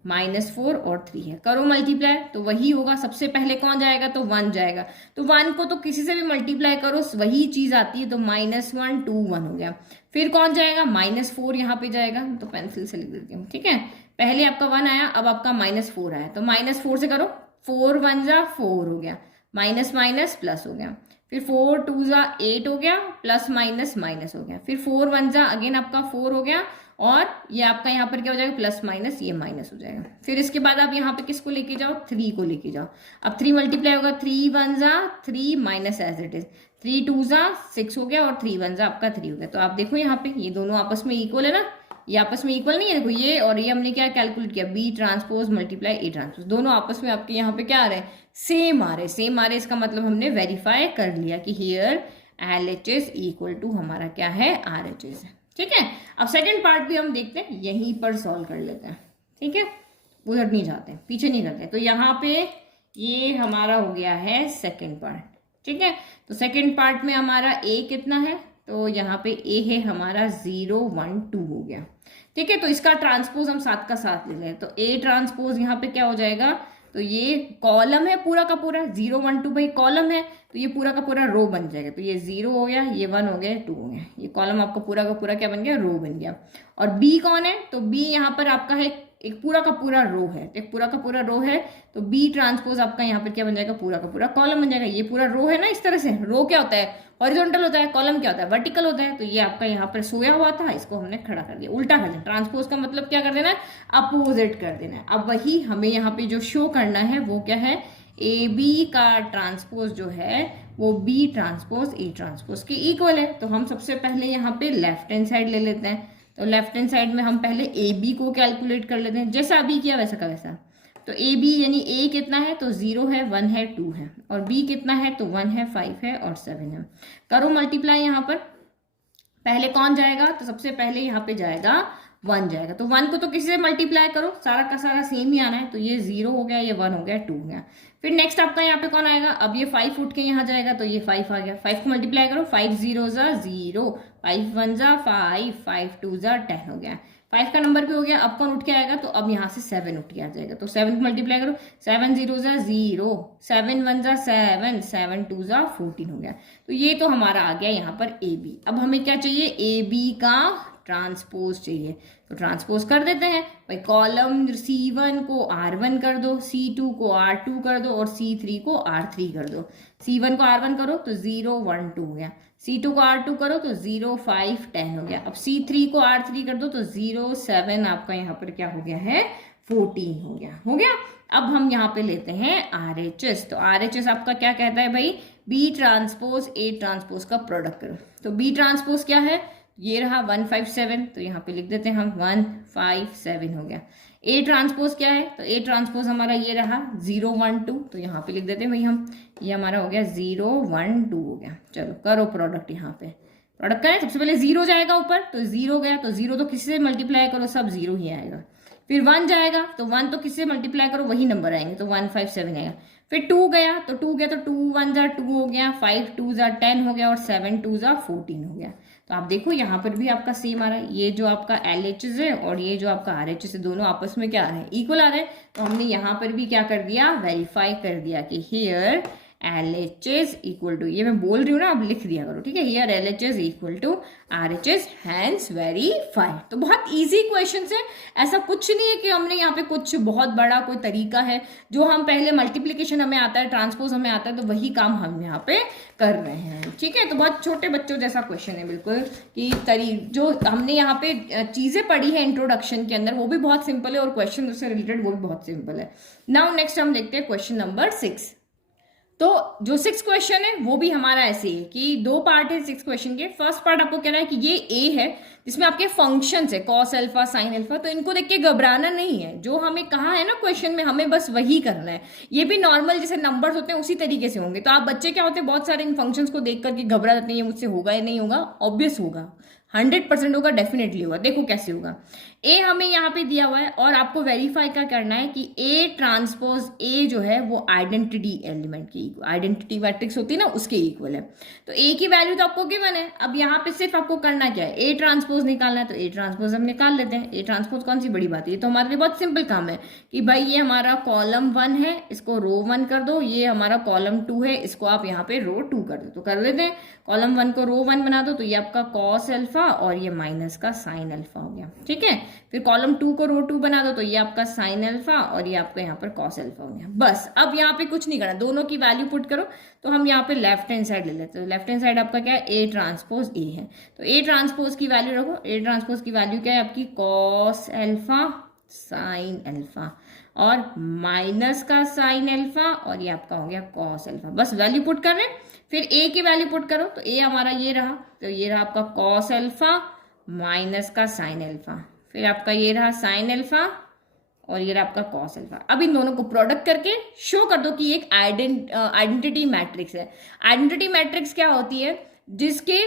-4 और 3 है। करो मल्टीप्लाई, तो वही होगा। सबसे पहले कौन जाएगा, तो 1 जाएगा। तो 1 को तो किसी से भी मल्टीप्लाई करो वही चीज आती है, तो -1 2 1 हो गया। फिर कौन जाएगा, -4 यहाँ पे जाएगा, तो पेंसिल से लिख देती हूँ। ठीक है, पहले आपका 1 आया, अब आपका -4 आया, तो -4 से करो, 4 1 × 4 हो गया, माइनस माइनस प्लस हो गया। फिर 4 2 × 8 हो गया, प्लस माइनस माइनस हो गया। फिर 4 1 × अगेन आपका 4 हो गया, और ये आपका यहाँ पर क्या हो जाएगा, प्लस माइनस, ये माइनस हो जाएगा। फिर इसके बाद आप यहाँ पे किसको लेके जाओ, 3 को लेके जाओ। अब 3 मल्टीप्लाई होगा, 3 1 × 3 माइनस एज इट इज, 3 2 × 6 हो गया, और 3 1 × आपका 3 हो गया। तो आप देखो यहाँ पे ये दोनों आपस में इक्वल है ना, ये आपस में इक्वल नहीं है। देखो ये और ये हमने क्या कैलकुलेट किया, B transpose multiply A transpose, दोनों आपस में आपके यहाँ पे क्या आ रहे हैं, सेम आ रहे, सेम आ रहे। इसका मतलब हमने वेरीफाई कर लिया कि हियर LHS इक्वल टू हमारा क्या है, RHS है। ठीक है, अब सेकंड पार्ट भी हम देखते हैं, यहीं पर सॉल्व कर लेते हैं। ठीक है, उधर नहीं जाते, पीछे नहीं करते। तो यहाँ पे ये हमारा हो गया है सेकंड पार्ट। ठीक है, तो सेकंड पार्ट में हमारा ए कितना है, तो यहाँ पे ए है हमारा 0 1 2 हो गया। ठीक है, तो इसका ट्रांसपोज हम साथ का साथ ले लें, तो ए ट्रांसपोज यहाँ पे क्या हो जाएगा, तो ये कॉलम है पूरा का पूरा, 0 1 2 भाई कॉलम है, तो ये पूरा का पूरा रो बन जाएगा। तो ये 0 हो गया, ये 1 हो गया, 2 हो गया, ये कॉलम आपका पूरा का पूरा क्या बन गया, रो बन गया। और बी कौन है, तो बी यहाँ पर आपका है एक पूरा का पूरा रो है, एक पूरा का पूरा रो है, तो बी ट्रांसपोज आपका यहाँ पर क्या बन जाएगा, पूरा का पूरा कॉलम बन जाएगा। ये पूरा रो है ना, इस तरह से। रो क्या होता है, हॉरिजॉन्टल होता है, कॉलम क्या होता है, वर्टिकल होता है। तो ये आपका यहाँ पर सोया हुआ था, इसको हमने खड़ा कर दिया, उल्टा कर दिया। ट्रांसपोज का मतलब क्या कर देना है, अपोजिट कर देना है। अब वही हमें यहाँ पे जो शो करना है वो क्या है, ए बी का ट्रांसपोज जो है वो बी ट्रांसपोज ए ट्रांसपोज के इक्वल है। तो हम सबसे पहले यहाँ पे लेफ्ट हैंड साइड ले लेते हैं। तो लेफ्ट हैंड साइड में हम पहले ए बी को कैलकुलेट कर लेते हैं, जैसा अभी किया वैसा का वैसा। तो ए बी यानी ए कितना है, तो 0 है, 1 है, 2 है, और बी कितना है, तो 1 है, 5 है और 7 है। करो मल्टीप्लाई। यहाँ पर पहले कौन जाएगा, तो सबसे पहले यहाँ पे जाएगा 1 जाएगा। तो 1 को तो किसी से मल्टीप्लाई करो, सारा का सारा सेम ही आना है। तो ये 0 हो गया, ये 1 हो गया, 2 हो गया। फिर नेक्स्ट आपका यहाँ पे कौन आएगा, अब ये 5 उठ के यहाँ जाएगा तो ये 5 आ गया, 5 को मल्टीप्लाई करो, 5 0 ज़ा 0, 5 1 ज़ा 5, 5 2 ज़ा 10 हो गया, 5 का नंबर भी हो गया। अब कौन उठ के आएगा, तो अब यहाँ से 7 उठ के आ जाएगा, तो 7 को मल्टीप्लाई करो, 7 0 ज़ा 0, 7 1 ज़ा 7, 7 2 ज़ा 14 हो गया। तो ये तो हमारा आ गया यहाँ पर ए बी। अब हमें क्या चाहिए, ए बी का ट्रांसपोज चाहिए, तो ट्रांसपोज कर देते हैं भाई। कॉलम C1 को R1 कर दो, C2 को R2 कर दो और C3 को R3 कर दो। C1 को R1 करो तो 0 1 2 हो गया, C2 को R2 करो तो 0 5 10 हो गया। अब C3 को R3 कर दो तो 0 7 आपका यहाँ पर क्या हो गया है, 14 हो गया, हो गया। अब हम यहाँ पे लेते हैं RHS, तो RHS आपका क्या कहता है भाई, B ट्रांसपोज A ट्रांसपोज का प्रोडक्ट करो। तो B ट्रांसपोज क्या है, ये रहा 157, तो यहाँ पे लिख देते हैं हम 157 हो गया। A ट्रांसपोज क्या है, तो A ट्रांसपोज हमारा ये रहा 0 1 2, तो यहाँ पे लिख देते हैं भाई हम, ये हमारा हो गया 0 1 2 हो गया। चलो करो प्रोडक्ट, यहाँ पे प्रोडक्ट करें, सबसे पहले 0 जाएगा ऊपर, तो 0 गया, तो 0 तो किसी से मल्टीप्लाई करो, सब 0 ही आएगा। फिर 1 जाएगा, तो 1 तो किससे मल्टीप्लाई करो, वही नंबर आएंगे, तो 157 आएगा। फिर 2 गया, तो 2 गया तो 2 1 ज़ा 2 हो गया, 5 2 ज़ा 10 हो गया और 7 2 ज़ा 14 हो गया। तो आप देखो यहाँ पर भी आपका सेम आ रहा है, ये जो आपका LHS है और ये जो आपका RHS है, दोनों आपस में क्या आ रहा है, इक्वल आ रहा है। तो हमने यहाँ पर भी क्या कर दिया, वेरीफाई कर दिया कि हियर LHS इक्वल टू, ये मैं बोल रही हूँ ना, आप लिख दिया करो, ठीक है, here LHS equal to RHS, hence verified. तो बहुत इजी क्वेश्चन है, ऐसा कुछ नहीं है कि हमने यहाँ पे कुछ बहुत बड़ा कोई तरीका है, जो हम पहले मल्टीप्लीकेशन हमें आता है, ट्रांसपोज हमें आता है, तो वही काम हम यहाँ पे कर रहे हैं, ठीक है। तो बहुत छोटे बच्चों जैसा क्वेश्चन है बिल्कुल, कि जो हमने यहाँ पे चीजें पढ़ी है इंट्रोडक्शन के अंदर, वो भी बहुत सिंपल है और क्वेश्चन उससे रिलेटेड वो भी बहुत सिंपल है। नाउ नेक्स्ट हम देखते हैं क्वेश्चन नंबर 6। तो जो 6 क्वेश्चन है वो भी हमारा ऐसे ही है कि 2 पार्ट है 6 क्वेश्चन के। फर्स्ट पार्ट आपको कह रहा है कि ये ए है जिसमें आपके फंक्शंस है कॉस अल्फा साइन अल्फा, तो इनको देख के घबराना नहीं है, जो हमें कहा है ना क्वेश्चन में, हमें बस वही करना है। ये भी नॉर्मल जैसे नंबर्स होते हैं उसी तरीके से होंगे। तो आप बच्चे क्या होते हैं, बहुत सारे इन फंक्शंस को देख करके घबरा जाते हैं, ये मुझसे होगा या नहीं होगा। ऑब्वियस होगा, 100% होगा, डेफिनेटली होगा। देखो कैसे होगा, ए हमें यहाँ पे दिया हुआ है और आपको वेरीफाई क्या करना है कि ए ट्रांसपोज ए जो है वो आइडेंटिटी एलिमेंट की, आइडेंटिटी मैट्रिक्स होती है ना, उसके इक्वल है। तो ए की वैल्यू तो आपको गिवन है। अब यहाँ पे सिर्फ आपको करना क्या है, ए ट्रांसपोज निकालना है। तो ए ट्रांसपोज हम निकाल लेते हैं। ए ट्रांसपोज कौन सी बड़ी बात है, ये तो हमारे लिए बहुत सिंपल काम है कि भाई ये हमारा कॉलम 1 है, इसको रो 1 कर दो, ये हमारा कॉलम 2 है, इसको आप यहाँ पे रो 2 कर दो। तो कर लेते हैं, कॉलम 1 को रो 1 बना दो, तो ये आपका कॉस अल्फा और ये माइनस का साइन अल्फा हो गया, ठीक है। फिर कॉलम 2 को रो 2 बना दो, तो ये आपका साइन अल्फा और ये आपका यहाँ पर कॉस अल्फा हो गया। बस अब यहाँ पे कुछ नहीं करना, दोनों की वैल्यू पुट करो। तो हम यहाँ पे लेफ्ट हैंड साइड ले लेते हैं। लेफ्ट हैंड साइड आपका क्या है, ए ट्रांसपोज ए है, तो ए ट्रांसपोज की वैल्यू रखो। ए ट्रांसपोज की वैल्यू क्या है आपकी, कॉस अल्फा साइन अल्फा और माइनस का साइन अल्फा और ये आपका हो गया कॉस अल्फा। बस वैल्यू पुट कर रहे हैं। फिर ए की वैल्यू पुट करो, तो ए हमारा ये रहा, तो ये रहा आपका कॉस अल्फा माइनस का साइन अल्फा, फिर आपका ये रहा साइन अल्फा और ये रहा आपका कॉस अल्फा। अब इन दोनों को प्रोडक्ट करके शो कर दो कि एक आइडेंटिटी मैट्रिक्स है। आइडेंटिटी मैट्रिक्स क्या होती है, जिसके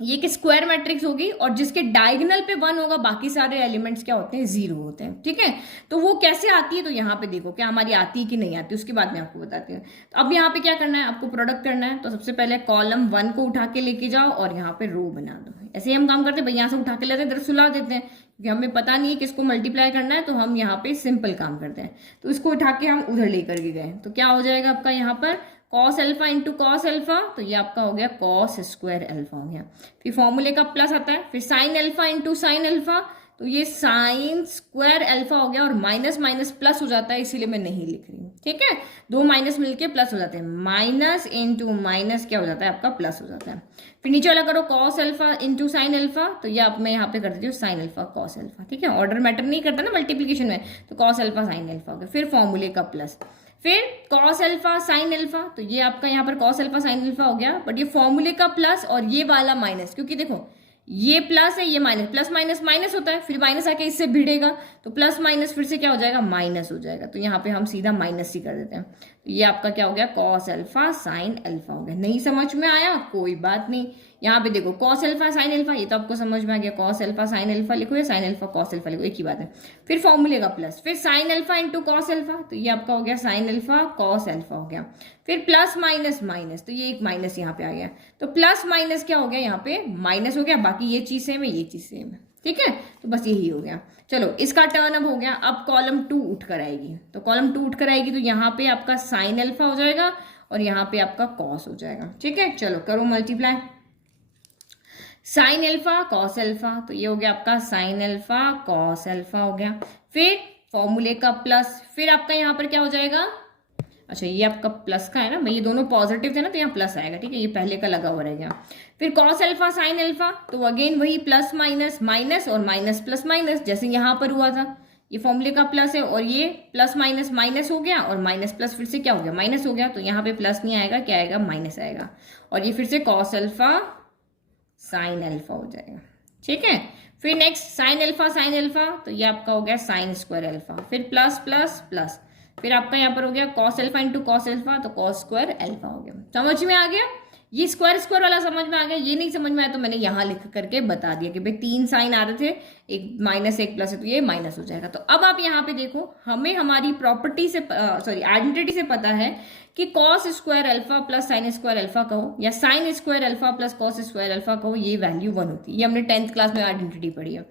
ये कि स्क्वायर मैट्रिक्स होगी और जिसके डायगोनल पे 1 होगा, बाकी सारे एलिमेंट्स क्या होते हैं, 0 होते हैं, ठीक है। तो वो कैसे आती है, तो यहाँ पे देखो क्या हमारी आती है कि नहीं आती, उसके बाद मैं आपको बताती हूँ। तो अब यहाँ पे क्या करना है, आपको प्रोडक्ट करना है। तो सबसे पहले कॉलम 1 को उठा के लेके जाओ और यहाँ पे रो बना दो। ऐसे ही हम काम करते हैं भाई, यहाँ से उठा के लेते हैं, इधर सुला देते हैं क्योंकि हमें पता नहीं है किसको मल्टीप्लाई करना है, तो हम यहाँ पे सिंपल काम करते हैं। तो इसको उठा के हम उधर लेकर के गए, तो क्या हो जाएगा आपका यहाँ पर cos alpha into cos alpha, तो ये आपका हो गया कॉस स्क्वायर अल्फा हो गया। फिर फॉर्मूले का प्लस आता है, फिर sine alpha into sine alpha, तो ये साइन स्क्वायर अल्फा हो गया और माइनस माइनस प्लस हो जाता है, इसीलिए मैं नहीं लिख रही हूँ, ठीक है। 2 माइनस मिलके प्लस हो जाते हैं, माइनस इंटू माइनस क्या हो जाता है आपका प्लस हो जाता है। फिर नीचे वाला करो cos alpha into sine alpha, तो ये आप मैं यहाँ पे कर देती हूँ साइन अल्फा कॉस अल्फा, ठीक है। ऑर्डर मैटर नहीं करता ना मल्टीप्लीकेशन में, तो कॉस अल्फा साइन अल्फा हो गया। फिर फॉर्मूले का प्लस, फिर कॉस अल्फा साइन अल्फा, तो ये आपका यहाँ पर कॉस अल्फा साइन अल्फा हो गया, बट ये फॉर्मूले का प्लस और ये वाला माइनस, क्योंकि देखो ये प्लस है ये माइनस, प्लस माइनस माइनस होता है, फिर माइनस आके इससे भिड़ेगा, तो प्लस माइनस फिर से क्या हो जाएगा, माइनस हो जाएगा। तो यहाँ पे हम सीधा माइनस ही कर देते हैं। तो ये आपका क्या हो गया, कॉस अल्फा साइन अल्फा हो गया। नहीं समझ में आया कोई बात नहीं, यहाँ पे देखो कॉस अल्फा साइन अल्फा, ये तो आपको समझ में आ गया, कॉस अल्फा साइन अल्फा लिखो या साइन अल्फा कॉस अल्फा लिखो, एक ही बात है। फिर फॉर्मूले का प्लस, फिर sine alpha into cos alpha, तो ये आपका हो गया साइन अल्फा कॉस अल्फा हो गया। फिर प्लस माइनस माइनस, तो ये एक माइनस यहाँ पे आ गया, तो प्लस माइनस क्या हो गया, यहाँ पे माइनस हो गया, बाकी ये चीज सेम है, ये चीज सेम है, ठीक है। तो बस यही हो गया। चलो इसका टर्न अब हो गया, अब कॉलम 2 उठ कर आएगी, तो कॉलम 2 उठ कर आएगी तो यहाँ पे आपका साइन अल्फा हो जाएगा और यहाँ पे आपका कॉस हो जाएगा, ठीक है। चलो करो multiply, sine alpha cos alpha, तो ये हो गया आपका साइन अल्फा कॉस अल्फा हो गया। फिर फॉर्मूले का प्लस, फिर आपका यहाँ पर क्या हो जाएगा, अच्छा ये आपका प्लस का है ना भाई, ये दोनों पॉजिटिव थे ना तो यहाँ प्लस आएगा, ठीक है, ये पहले का लगा हुआ रहेगा। फिर कॉस अल्फा साइन अल्फा, तो अगेन वही प्लस माइनस माइनस और माइनस प्लस माइनस, जैसे यहाँ पर हुआ था, ये फॉर्मूले का प्लस है और ये प्लस माइनस माइनस हो गया और माइनस प्लस फिर से क्या हो गया, माइनस हो गया, तो यहाँ पे प्लस नहीं आएगा, क्या आएगा, माइनस आएगा, और ये फिर से कॉस अल्फा साइन अल्फा हो जाएगा, ठीक है। फिर next sine alpha sine alpha, तो ये आपका हो गया साइन स्क्वायर अल्फा, फिर प्लस प्लस प्लस, फिर आपका यहाँ पर हो गया cos alpha into cos alpha, तो कॉस स्क्वायर अल्फा हो गया। समझ में आ गया, ये स्क्वायर स्क्वायर वाला समझ में आ गया। ये नहीं समझ में आया तो मैंने यहाँ लिख करके बता दिया कि भाई 3 साइन आ रहे थे, एक माइनस एक प्लस है, तो ये माइनस हो जाएगा। तो अब आप यहाँ पे देखो, हमें हमारी प्रॉपर्टी से सॉरी आइडेंटिटी से पता है कि cos square alpha plus sine square alpha कहो या sine square alpha plus cos square alpha कहो, ये वैल्यू 1 होती है। ये हमने 10th क्लास में आइडेंटिटी पढ़ी है।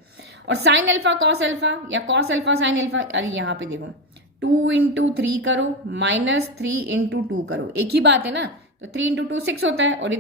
और साइन अल्फा कॉस अल्फा या कॉस अल्फा साइन अल्फा, अरे यहाँ पे देखो 2 इंटू 3 करो माइनस 3 इंटू 2 करो, एक ही बात है ना। तो 3 इंटू 2 6 होता है और ये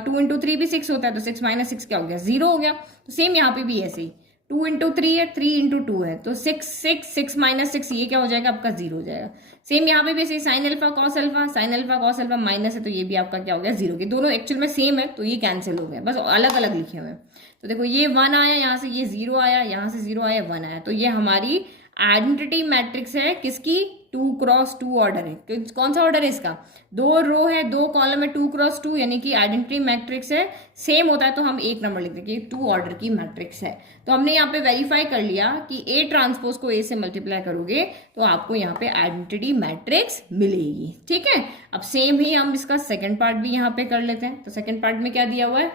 2 इंटू 3 भी 6 होता है, तो 6 माइनस 6 क्या हो गया, 0 हो गया। तो सेम यहाँ पे भी ऐसे ही 2 इंटू 3 है, 3 इंटू 2 है, तो 6 माइनस 6 ये क्या हो जाएगा, आपका 0 हो जाएगा। सेम यहाँ पे भी ऐसे sine alpha cos alpha, sine alpha cos alpha minus है, तो ये भी आपका क्या हो गया, 0 के दोनों एक्चुअल में सेम है, तो ये कैंसिल हो गया, बस अलग अलग लिखे हुए हैं। तो देखो ये 1 आया, यहाँ से ये 0 आया, यहाँ से 0 आया, 1 आया, तो ये हमारी आइडेंटिटी मैट्रिक्स है किसकी, 2 क्रॉस 2 ऑर्डर है। कौन सा ऑर्डर है इसका, 2 रो है 2 कॉलम है, 2 क्रॉस 2 यानी कि आइडेंटिटी मैट्रिक्स है, सेम होता है तो हम एक नंबर लिखते हैं कि 2 ऑर्डर की मैट्रिक्स है। तो हमने यहाँ पे वेरीफाई कर लिया कि ए ट्रांसपोज को ए से मल्टीप्लाई करोगे तो आपको यहाँ पे आइडेंटिटी मैट्रिक्स मिलेगी, ठीक है। अब सेम ही हम इसका सेकंड पार्ट भी यहाँ पे कर लेते हैं। तो सेकंड पार्ट में क्या दिया हुआ है,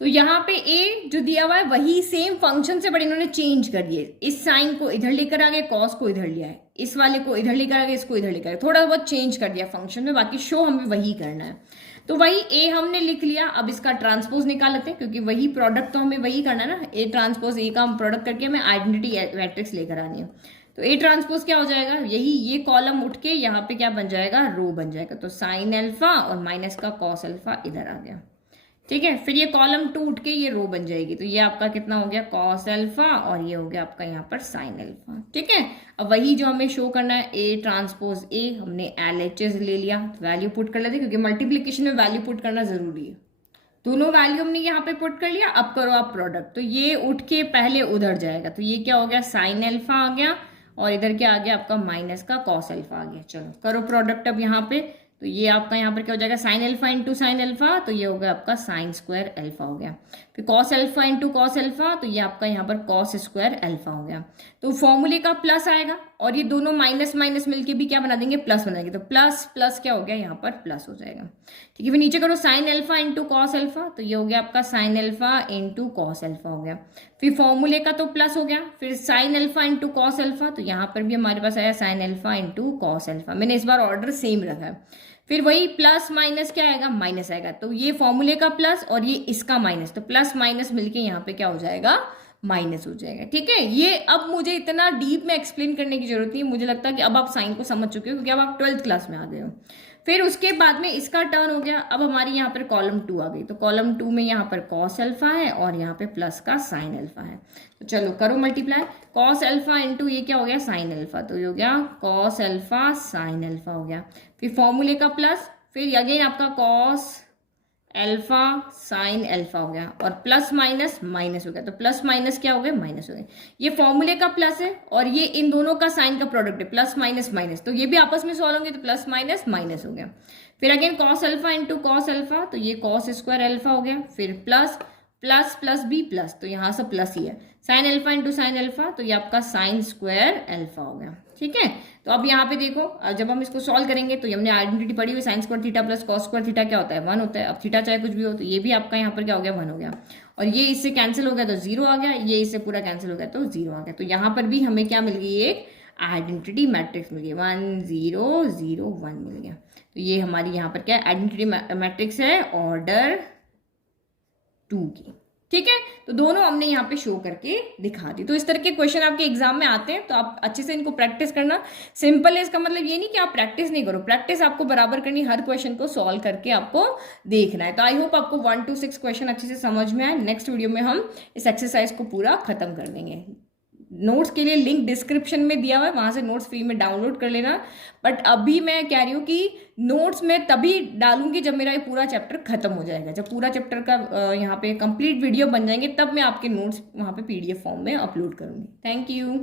तो यहाँ पे ए जो दिया हुआ है वही सेम फंक्शन से, बट इन्होंने चेंज कर दिए, इस साइन को इधर लेकर आ गए, कॉस को इधर लिया है, इस वाले को इधर लेकर आ गए, इसको इधर लेकर, थोड़ा बहुत चेंज कर दिया फंक्शन में, बाकी शो हमें वही करना है। तो वही ए हमने लिख लिया, अब इसका ट्रांसपोज निकाल लेते हैं क्योंकि वही प्रोडक्ट तो हमें वही करना है ना, ए ट्रांसपोज ए का हम प्रोडक्ट करके हमें आइडेंटिटी मैट्रिक्स लेकर आनी है। तो ए ट्रांसपोज क्या हो जाएगा, यही ये कॉलम उठ के यहाँ पे क्या बन जाएगा, रो बन जाएगा। तो साइन अल्फा और माइनस का कॉस अल्फा इधर आ गया, ठीक है। फिर ये कॉलम 2 उठ के ये रो बन जाएगी, तो ये आपका कितना हो गया, कॉस अल्फा, और ये हो गया आपका यहाँ पर साइन अल्फा, ठीक है। अब वही जो हमें शो करना है, ए ट्रांसपोज ए, हमने LHS ले लिया, वैल्यू पुट कर लेते क्योंकि मल्टीप्लीकेशन में वैल्यू पुट करना जरूरी है। दोनों वैल्यू हमने यहाँ पे पुट कर लिया, अब करो आप प्रोडक्ट, तो ये उठ के पहले उधर जाएगा, तो ये क्या हो गया, साइन अल्फा आ गया, और इधर क्या आ गया आपका माइनस का कॉस अल्फा आ गया। चलो करो प्रोडक्ट अब यहाँ पे, तो ये आपका यहाँ पर क्या हो जाएगा, sine alpha into sine alpha, तो ये होगा आपका साइन स्क्वायर अल्फा हो गया। फिर cos alpha into cos alpha, तो ये आपका यहाँ पर कॉस स्क्वायर अल्फा हो गया। तो फॉर्मूले का प्लस आएगा और ये दोनों माइनस माइनस मिलके भी क्या बना देंगे, प्लस बना देंगे, तो प्लस प्लस क्या हो गया, यहाँ पर प्लस हो जाएगा, ठीक है। फिर नीचे करो sine alpha into cos alpha, तो ये हो गया आपका sine alpha into cos alpha हो गया। फिर फॉर्मूले का तो प्लस हो गया, फिर sine alpha into cos alpha, तो यहाँ पर भी हमारे पास आया sine alpha into cos alpha, मैंने इस बार ऑर्डर सेम रखा है। फिर वही प्लस माइनस क्या आएगा, माइनस आएगा, तो ये फॉर्मूले का प्लस और ये इसका माइनस, तो प्लस माइनस मिलके यहाँ पे क्या हो जाएगा, माइनस हो जाएगा, ठीक है। ये अब मुझे इतना डीप में एक्सप्लेन करने की जरूरत नहीं, मुझे लगता है कि अब आप साइन को समझ चुके हो क्योंकि अब आप 12th क्लास में आ गए हो। फिर उसके बाद में इसका टर्न हो गया, अब हमारी यहाँ पर कॉलम 2 आ गई, तो कॉलम 2 में यहाँ पर कॉस अल्फा है और यहाँ पे प्लस का साइन अल्फा है। तो चलो करो मल्टीप्लाई, कॉस अल्फा इंटू ये क्या हो गया, साइन अल्फा, तो ये हो गया कॉस अल्फा साइन अल्फा हो गया। फिर फॉर्मूले का प्लस, फिर अगेन आपका कॉस अल्फा साइन अल्फा हो गया, और प्लस माइनस माइनस हो गया, तो प्लस माइनस क्या हो गया, माइनस हो गया। ये फॉर्मूले का प्लस है और ये इन दोनों का साइन का प्रोडक्ट है, प्लस माइनस माइनस, तो ये भी आपस में सॉल्व होंगे, तो प्लस माइनस माइनस हो गया। फिर again cos alpha into cos alpha, तो ये कॉस स्क्वायर अल्फा हो गया। फिर प्लस प्लस प्लस भी प्लस, तो यहाँ से प्लस ही है, sine alpha into sine alpha, तो ये आपका साइन स्क्वायर अल्फा हो गया, ठीक है। तो अब यहाँ पे देखो, जब हम इसको सॉल्व करेंगे तो हमने आइडेंटिटी पढ़ी हुई, sine square theta plus cos square theta क्या होता है, 1 होता है। अब थीटा चाहे कुछ भी हो, तो ये भी आपका यहाँ पर क्या हो गया, 1 हो गया। और ये इससे कैंसिल हो गया तो 0 आ गया, ये इससे पूरा कैंसिल हो गया तो 0 आ गया। तो यहाँ पर भी हमें क्या मिल गई, एक आइडेंटिटी मैट्रिक्स मिल गई, 1 0 0 1 मिल गया। तो ये हमारी यहाँ पर क्या आइडेंटिटी मैट्रिक्स है, ऑर्डर 2 की। ठीक है, तो दोनों हमने यहाँ पे शो करके दिखा दी। तो इस तरह के क्वेश्चन आपके एग्जाम में आते हैं, तो आप अच्छे से इनको प्रैक्टिस करना। सिंपल है, इसका मतलब ये नहीं कि आप प्रैक्टिस नहीं करो, प्रैक्टिस आपको बराबर करनी, हर क्वेश्चन को सॉल्व करके आपको देखना है। तो आई होप आपको 1 to 6 क्वेश्चन अच्छे से समझ में आए। नेक्स्ट वीडियो में हम इस एक्सरसाइज को पूरा खत्म कर देंगे। नोट्स के लिए लिंक डिस्क्रिप्शन में दिया हुआ है, वहां से नोट्स फ्री में डाउनलोड कर लेना। बट अभी मैं कह रही हूँ कि नोट्स में तभी डालूंगी जब मेरा ये पूरा चैप्टर खत्म हो जाएगा, जब पूरा चैप्टर का यहाँ पे कंप्लीट वीडियो बन जाएंगे, तब मैं आपके नोट्स वहाँ पे PDF फॉर्म में अपलोड करूंगी। Thank you.